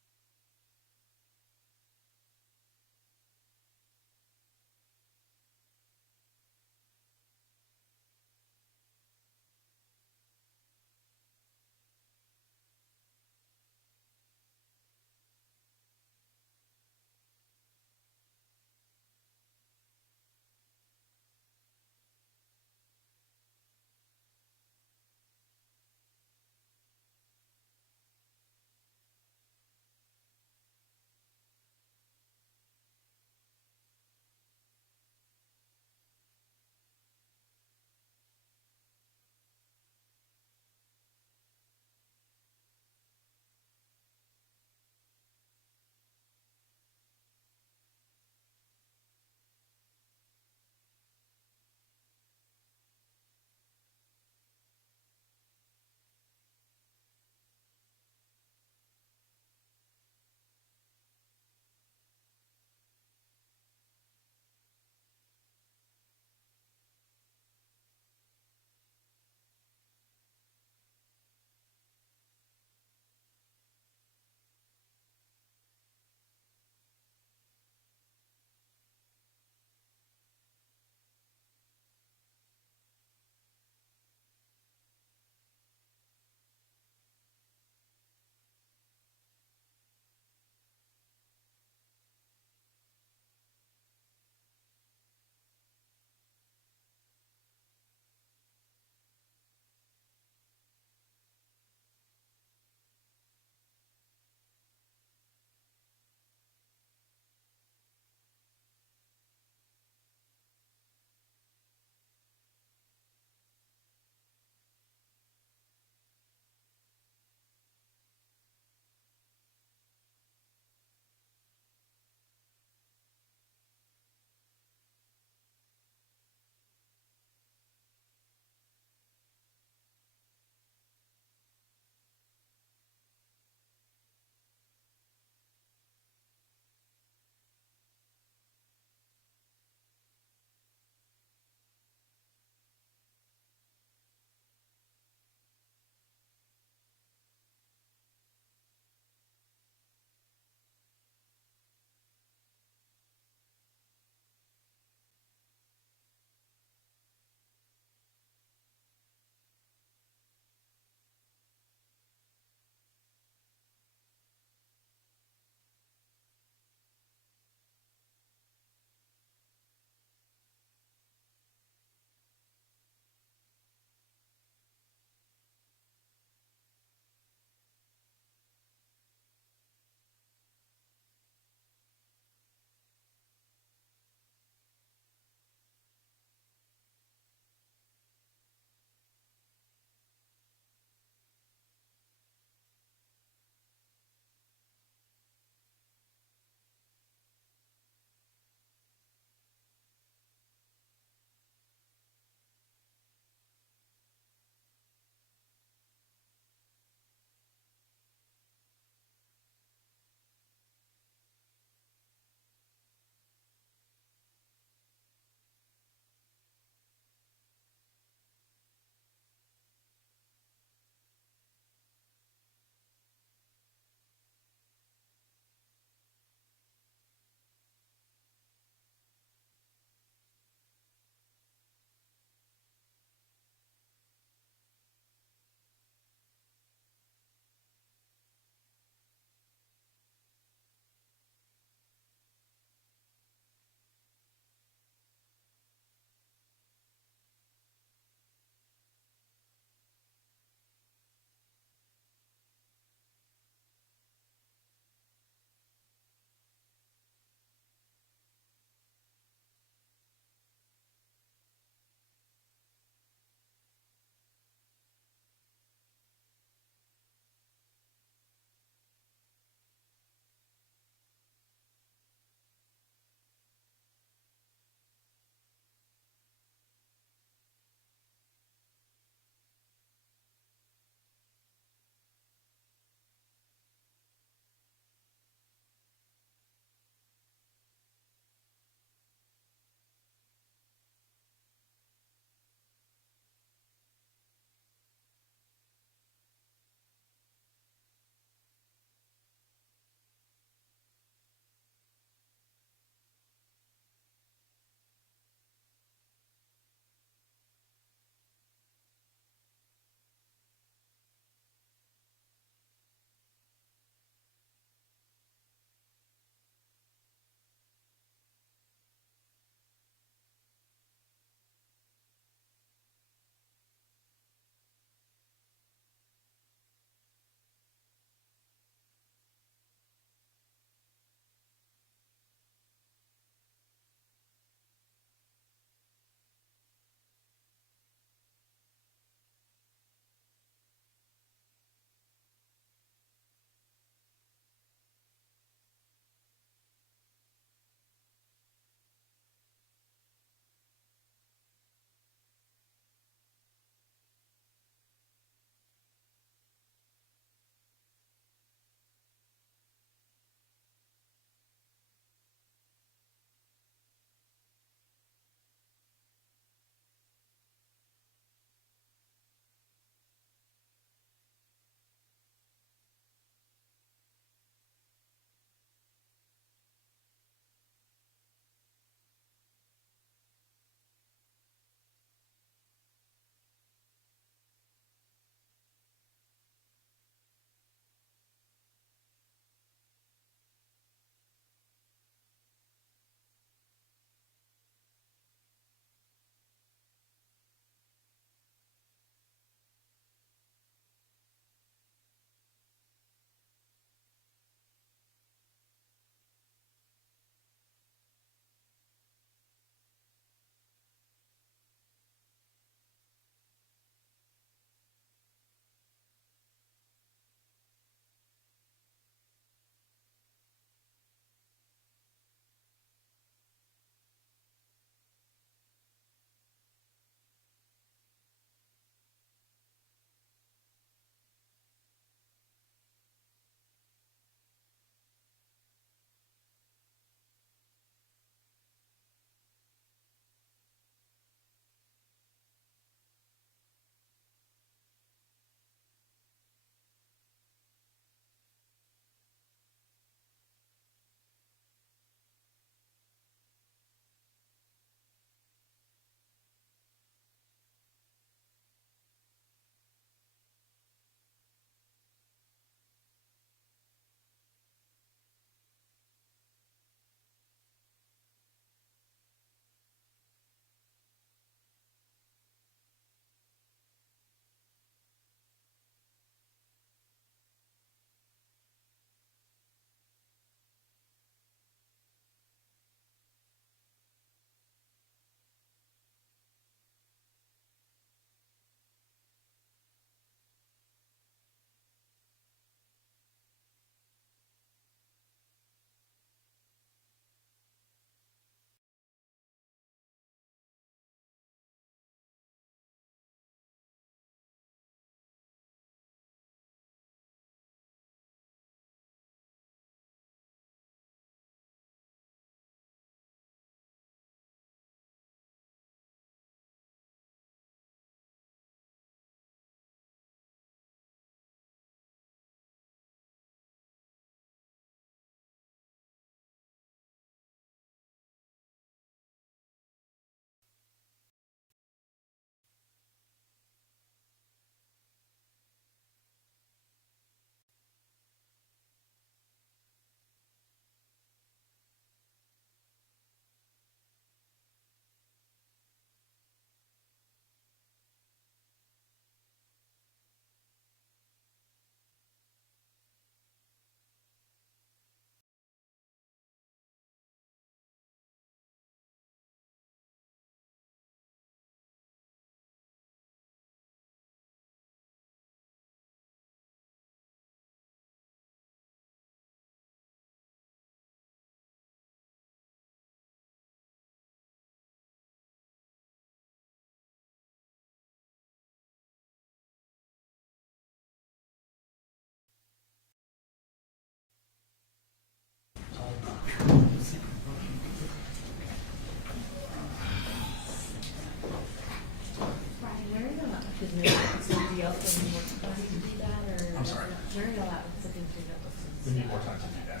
anybody else that need more time to do that, or? I'm sorry? Very allowed to sit through that. We need more time to do that.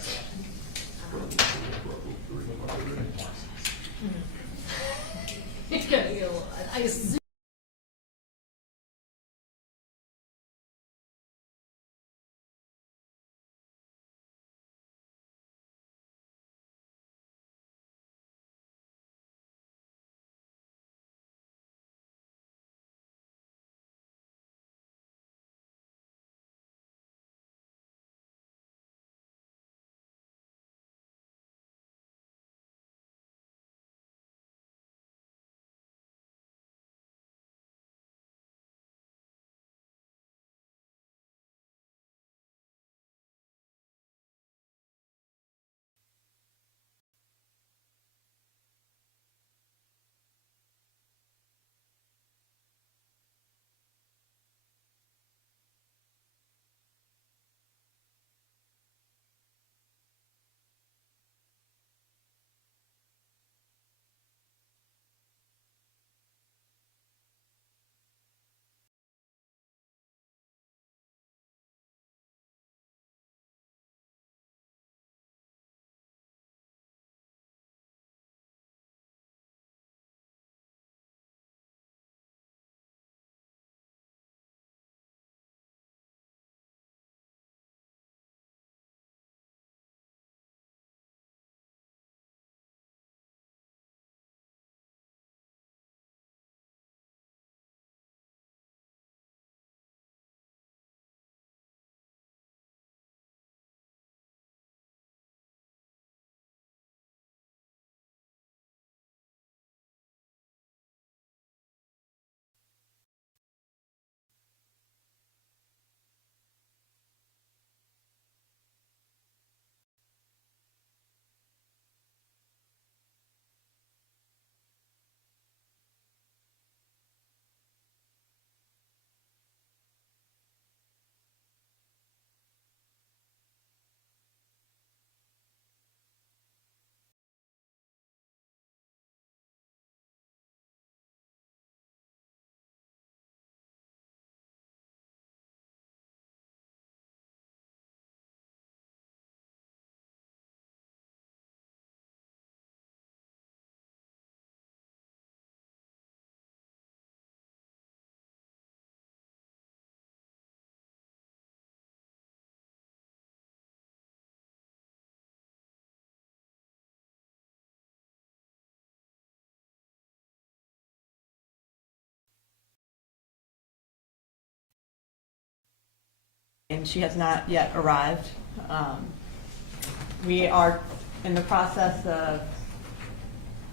It's gonna get a lot. I assume. And she has not yet arrived. We are in the process of,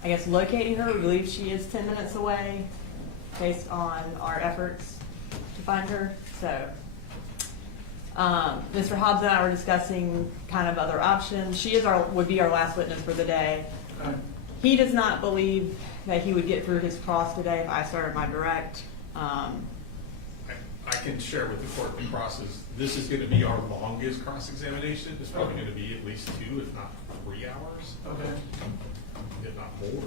I guess, locating her. We believe she is 10 minutes away based on our efforts to find her. So Mr. Hobbs and I were discussing kind of other options. She would be our last witness for the day. He does not believe that he would get through his cross today if I started my direct. I can share with the court the crosses. This is going to be our longest cross-examination. It's probably going to be at least 2, if not 3 hours. Okay. If not more.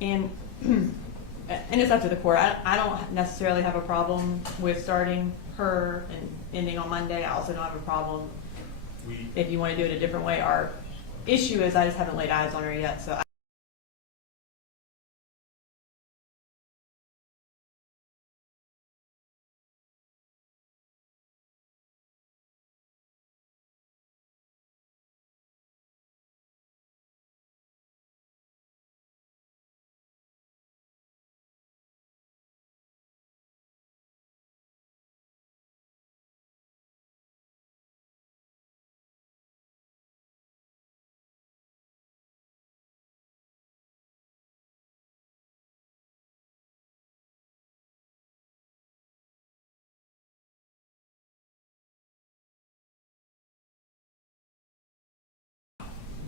And it's up to the court. I don't necessarily have a problem with starting her and ending on Monday. I also don't have a problem if you want to do it a different way. Our issue is I just haven't laid eyes on her yet, so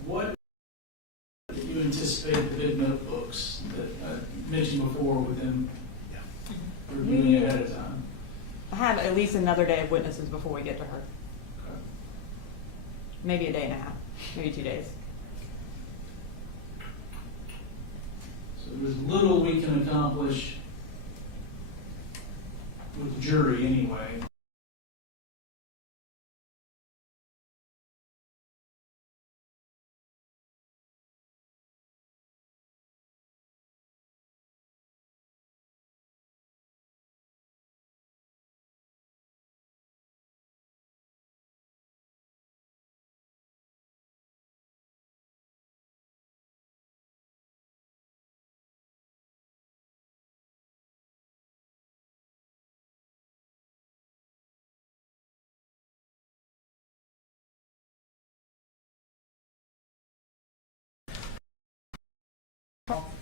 What do you anticipate the bid notebooks that I mentioned before with them reviewing ahead of time? I have at least another day of witnesses before we get to her. Okay. Maybe a day and a half, maybe 2 days. So there's little we can accomplish with the jury anyway.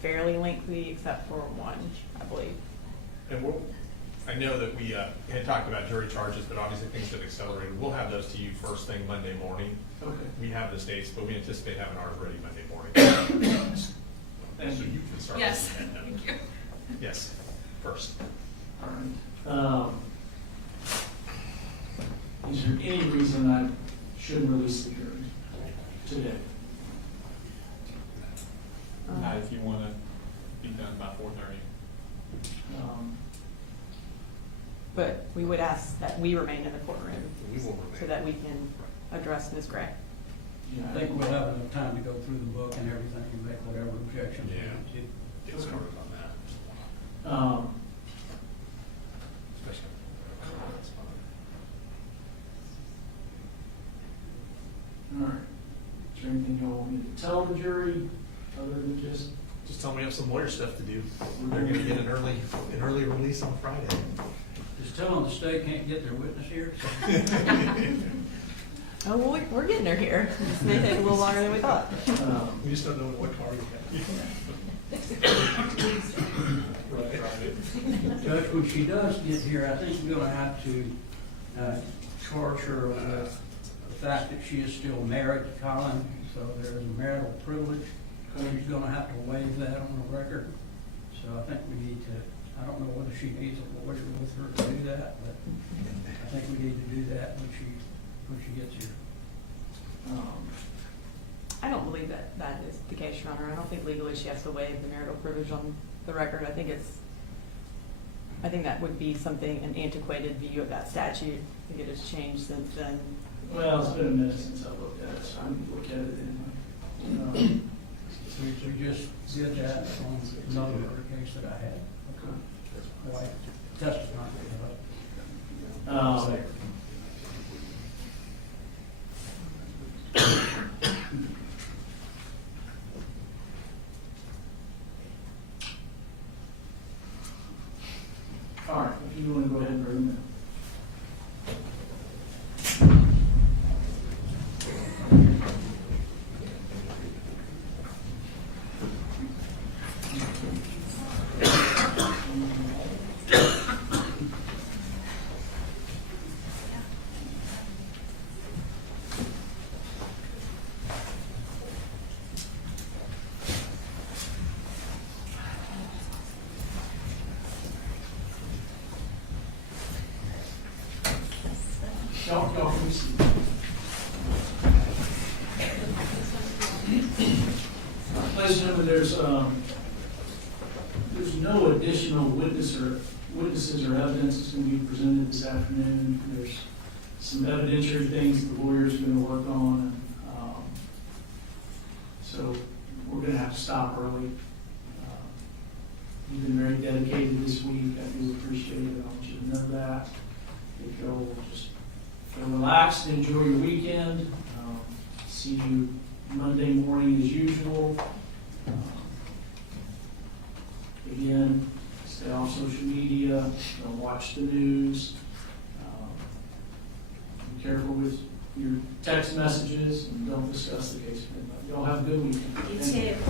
Fairly lengthy, except for one, I believe. And I know that we had talked about jury charges, but obviously things have accelerated. We'll have those to you first thing Monday morning. Okay. We have the dates, but we anticipate having ours ready Monday morning. So you can start. Yes. looking at them. Thank you. Yes, first. All right. Is there any reason I shouldn't release the jury today? Not if you want to be done by 4:30. But we would ask that we remain in the courtroom We will so remain. that we can address Ms. Gray. Yeah, I think we'll have enough time to go through the book and everything and make whatever objections we Yeah. need to. Get started on that. Especially. That's fine. All right. Is there anything you want me to tell the jury other than just? Just tell me we have some lawyer stuff to do. They're going to get an early release on Friday. Just tell them the state can't get their witness here. Oh, well, we're getting her here. This may take a little longer than we thought. We just don't know what car you have. Judge, when she does get here, I think we're gonna have to charge her with the fact that she is still married to Colin, so there is a marital privilege. She's gonna have to waive that on the record. So I think we need to, I don't know whether she needs a lawyer with her to do that, but I think we need to do that when she gets here. I don't believe that that is the case, Your Honor. I don't think legally she has to waive the marital privilege on the record. I think that would be something, an antiquated view of that statute. I think it has changed since then. Well, it's been a minute since I looked at it, so I'm gonna look at it anyway. We just did that on another murder case that I had. Wife testifying. All right, if you want to go ahead and bring them Y'all can see. Ladies and gentlemen, there's no additional witnesses or evidence that's going to be presented this afternoon. There's some evidentiary things that the lawyers are going to work on. So we're going to have to stop early. You've been very dedicated this week. I do appreciate it. I want you to know that. If you'll just feel relaxed and enjoy your weekend. See you Monday morning as usual. Again, stay off social media. Don't watch the news. Be careful with your text messages and don't discuss the case. Y'all have a good weekend. You Thank too.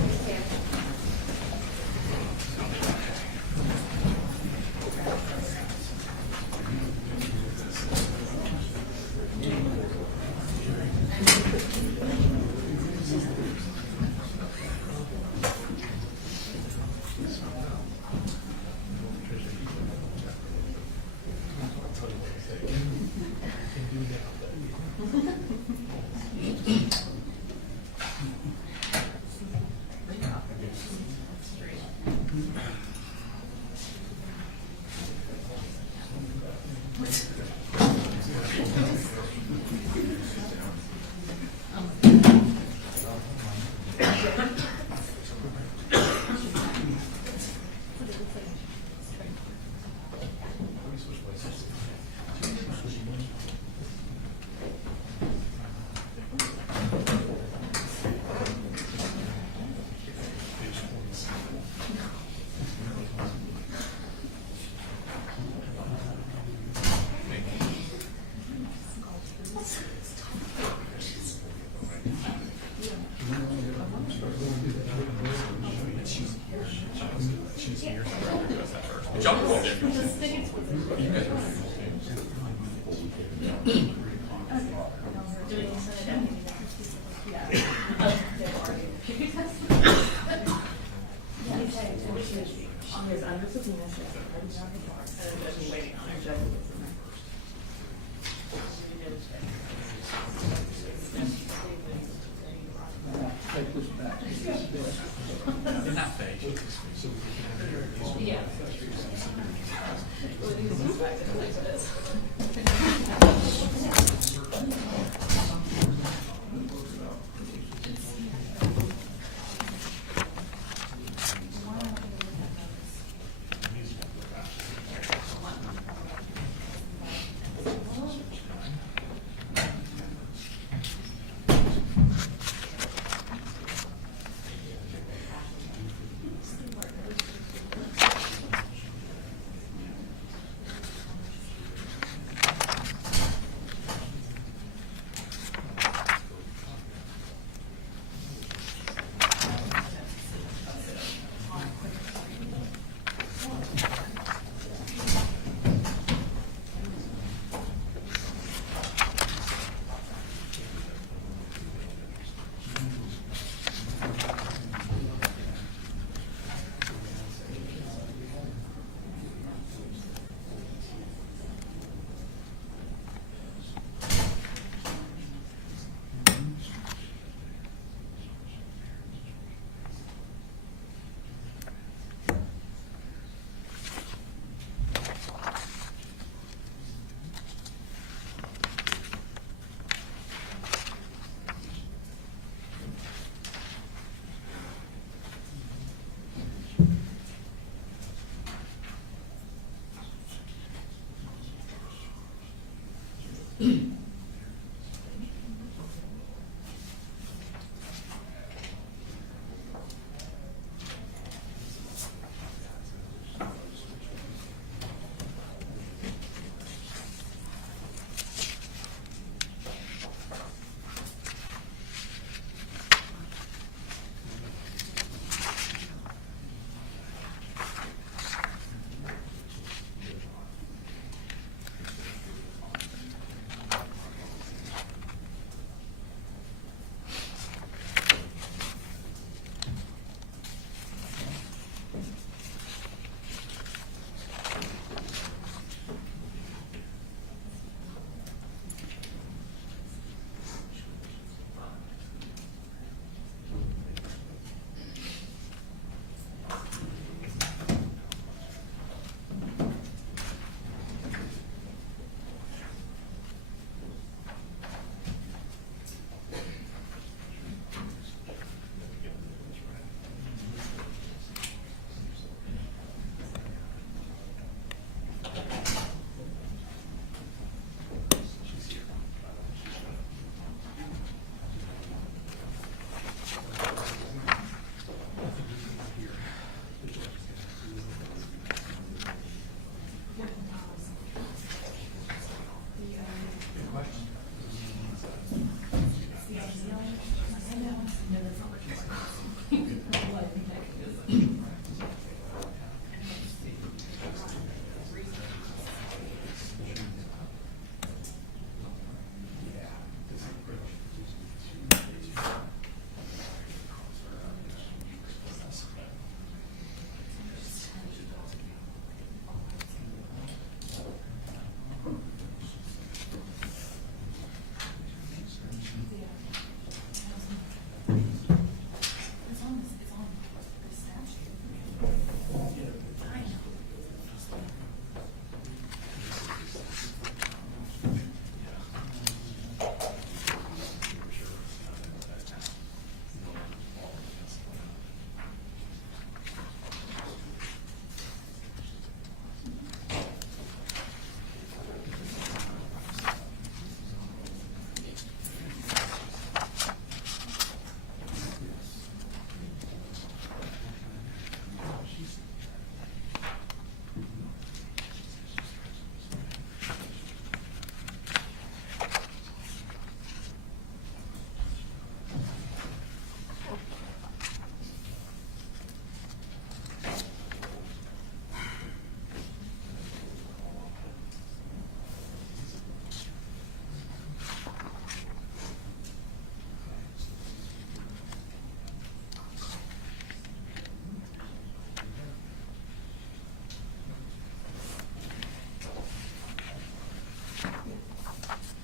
here, so I'm going to address that first. But y'all can go there if you want to. You guys are- Take this back. In that phase.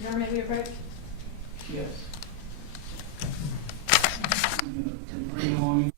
adjournment we approach? Yes. Bring on.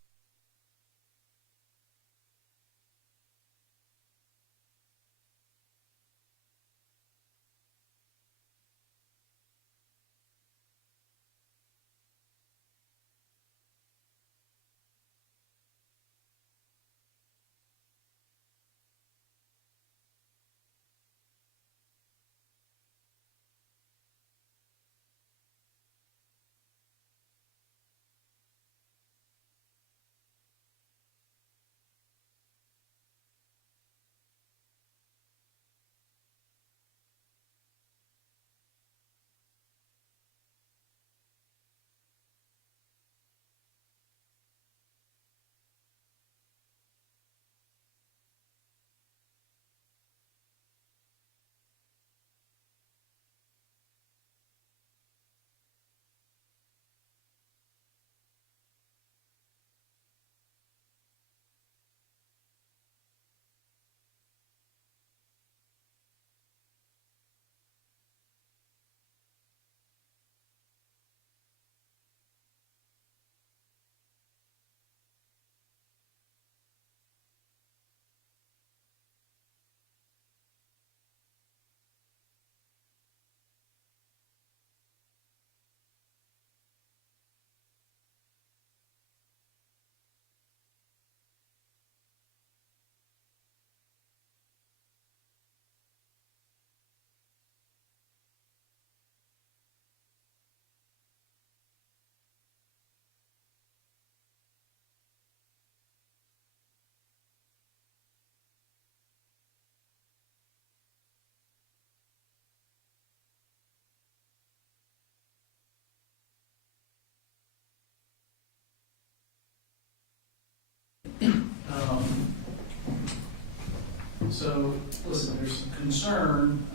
So, listen, there's some concern.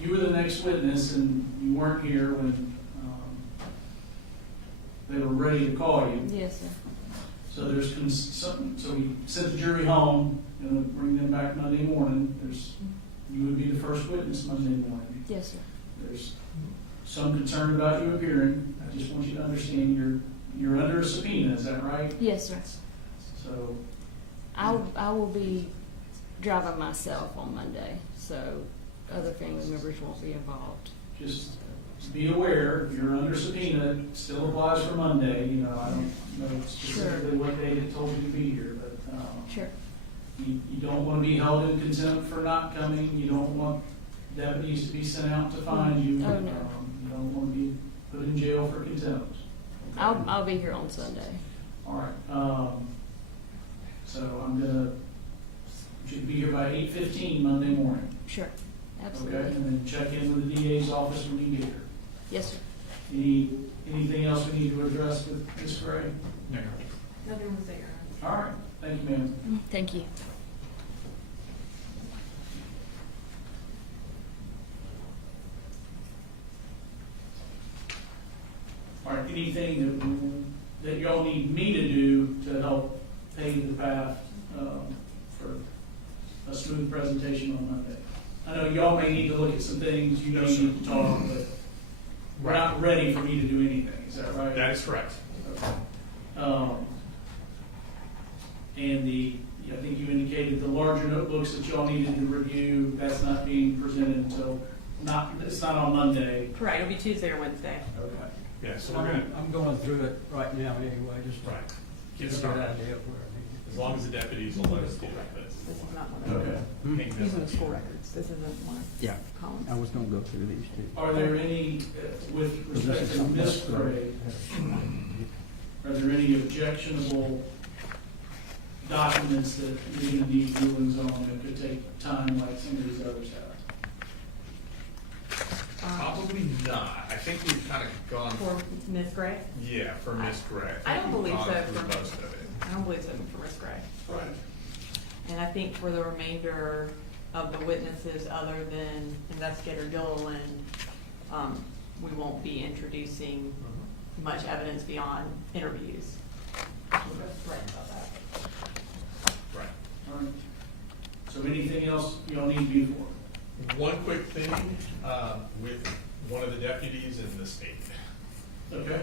You were the next witness, and you weren't here when they were ready to call you. Yes, sir. So there's so we sent the jury home, and bring them back Monday morning. You would be the first witness Monday morning. Yes, sir. There's some concern about you appearing. I just want you to understand you're under a subpoena. Is that right? Yes, sir. So I will be driving myself on Monday, so other family members won't be involved. just be aware, you're under subpoena. It still applies for Monday. I don't know specifically what day they told you to be here, but Sure. you don't want to be held in contempt for not coming. You don't want deputies to be sent out to find you. Oh, no. You don't want to be put in jail for contempt. Okay? I'll be here on Sunday. All right. So I'm gonna, you should be here by 8:15 Monday morning. Sure. Okay, Absolutely. and then check in with the DA's office when you get here. Yes, sir. Anything else we need to address with Ms. Gray? No. Nothing was there. All right, thank you, ma'am. Thank you. All right, anything that y'all need me to do to help pave the path for a smooth presentation on Monday? I know y'all may need to look at some things, you may need to talk, but we're not ready for me to do anything, is that right? That is correct. Okay. And I think you indicated the larger notebooks that y'all needed to review, that's not being presented until, it's not on Monday. Correct, it'll be Tuesday or Wednesday. Okay. Yeah, so we're gonna, I'm going through it right now anyway, just to right, get get a good started. idea of where I need to As be. long as the deputies will let us do This this. is not one of Okay. them. These are the school records. This isn't one Yeah, of Colin's. I was gonna go through these two. Are there any, with So this respect is to something Miss else, Gray, are there any objectionable documents that you're going to need rulings on that could take time like some of these others have? Probably not. I think we've kind of gone, For Ms. Gray? yeah, for Miss Gray. I don't believe Gone so through for- most of it. I don't believe so for Ms. Gray. Right. And I think for the remainder of the witnesses, other than Investigator Gilliland, we won't be introducing much evidence beyond interviews. Right about that. Right. All right. So anything else y'all need me for? One quick thing with one of the deputies in the state. Okay.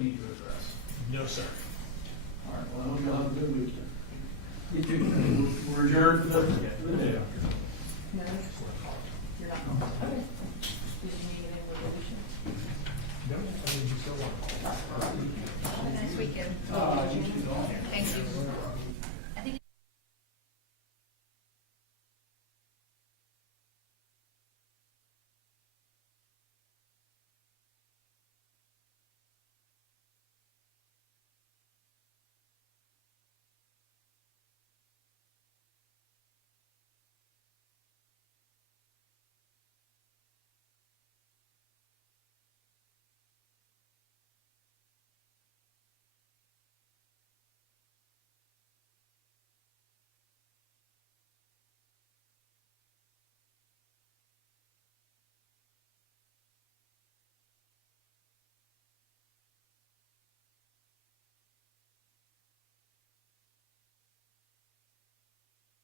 Need to address. No, sir. All right, well, I hope y'all have a good weekend. You too. We're adjourned for the day. No, you're not. Okay. Did you need any resolution? No, I mean, you still want. Nice weekend.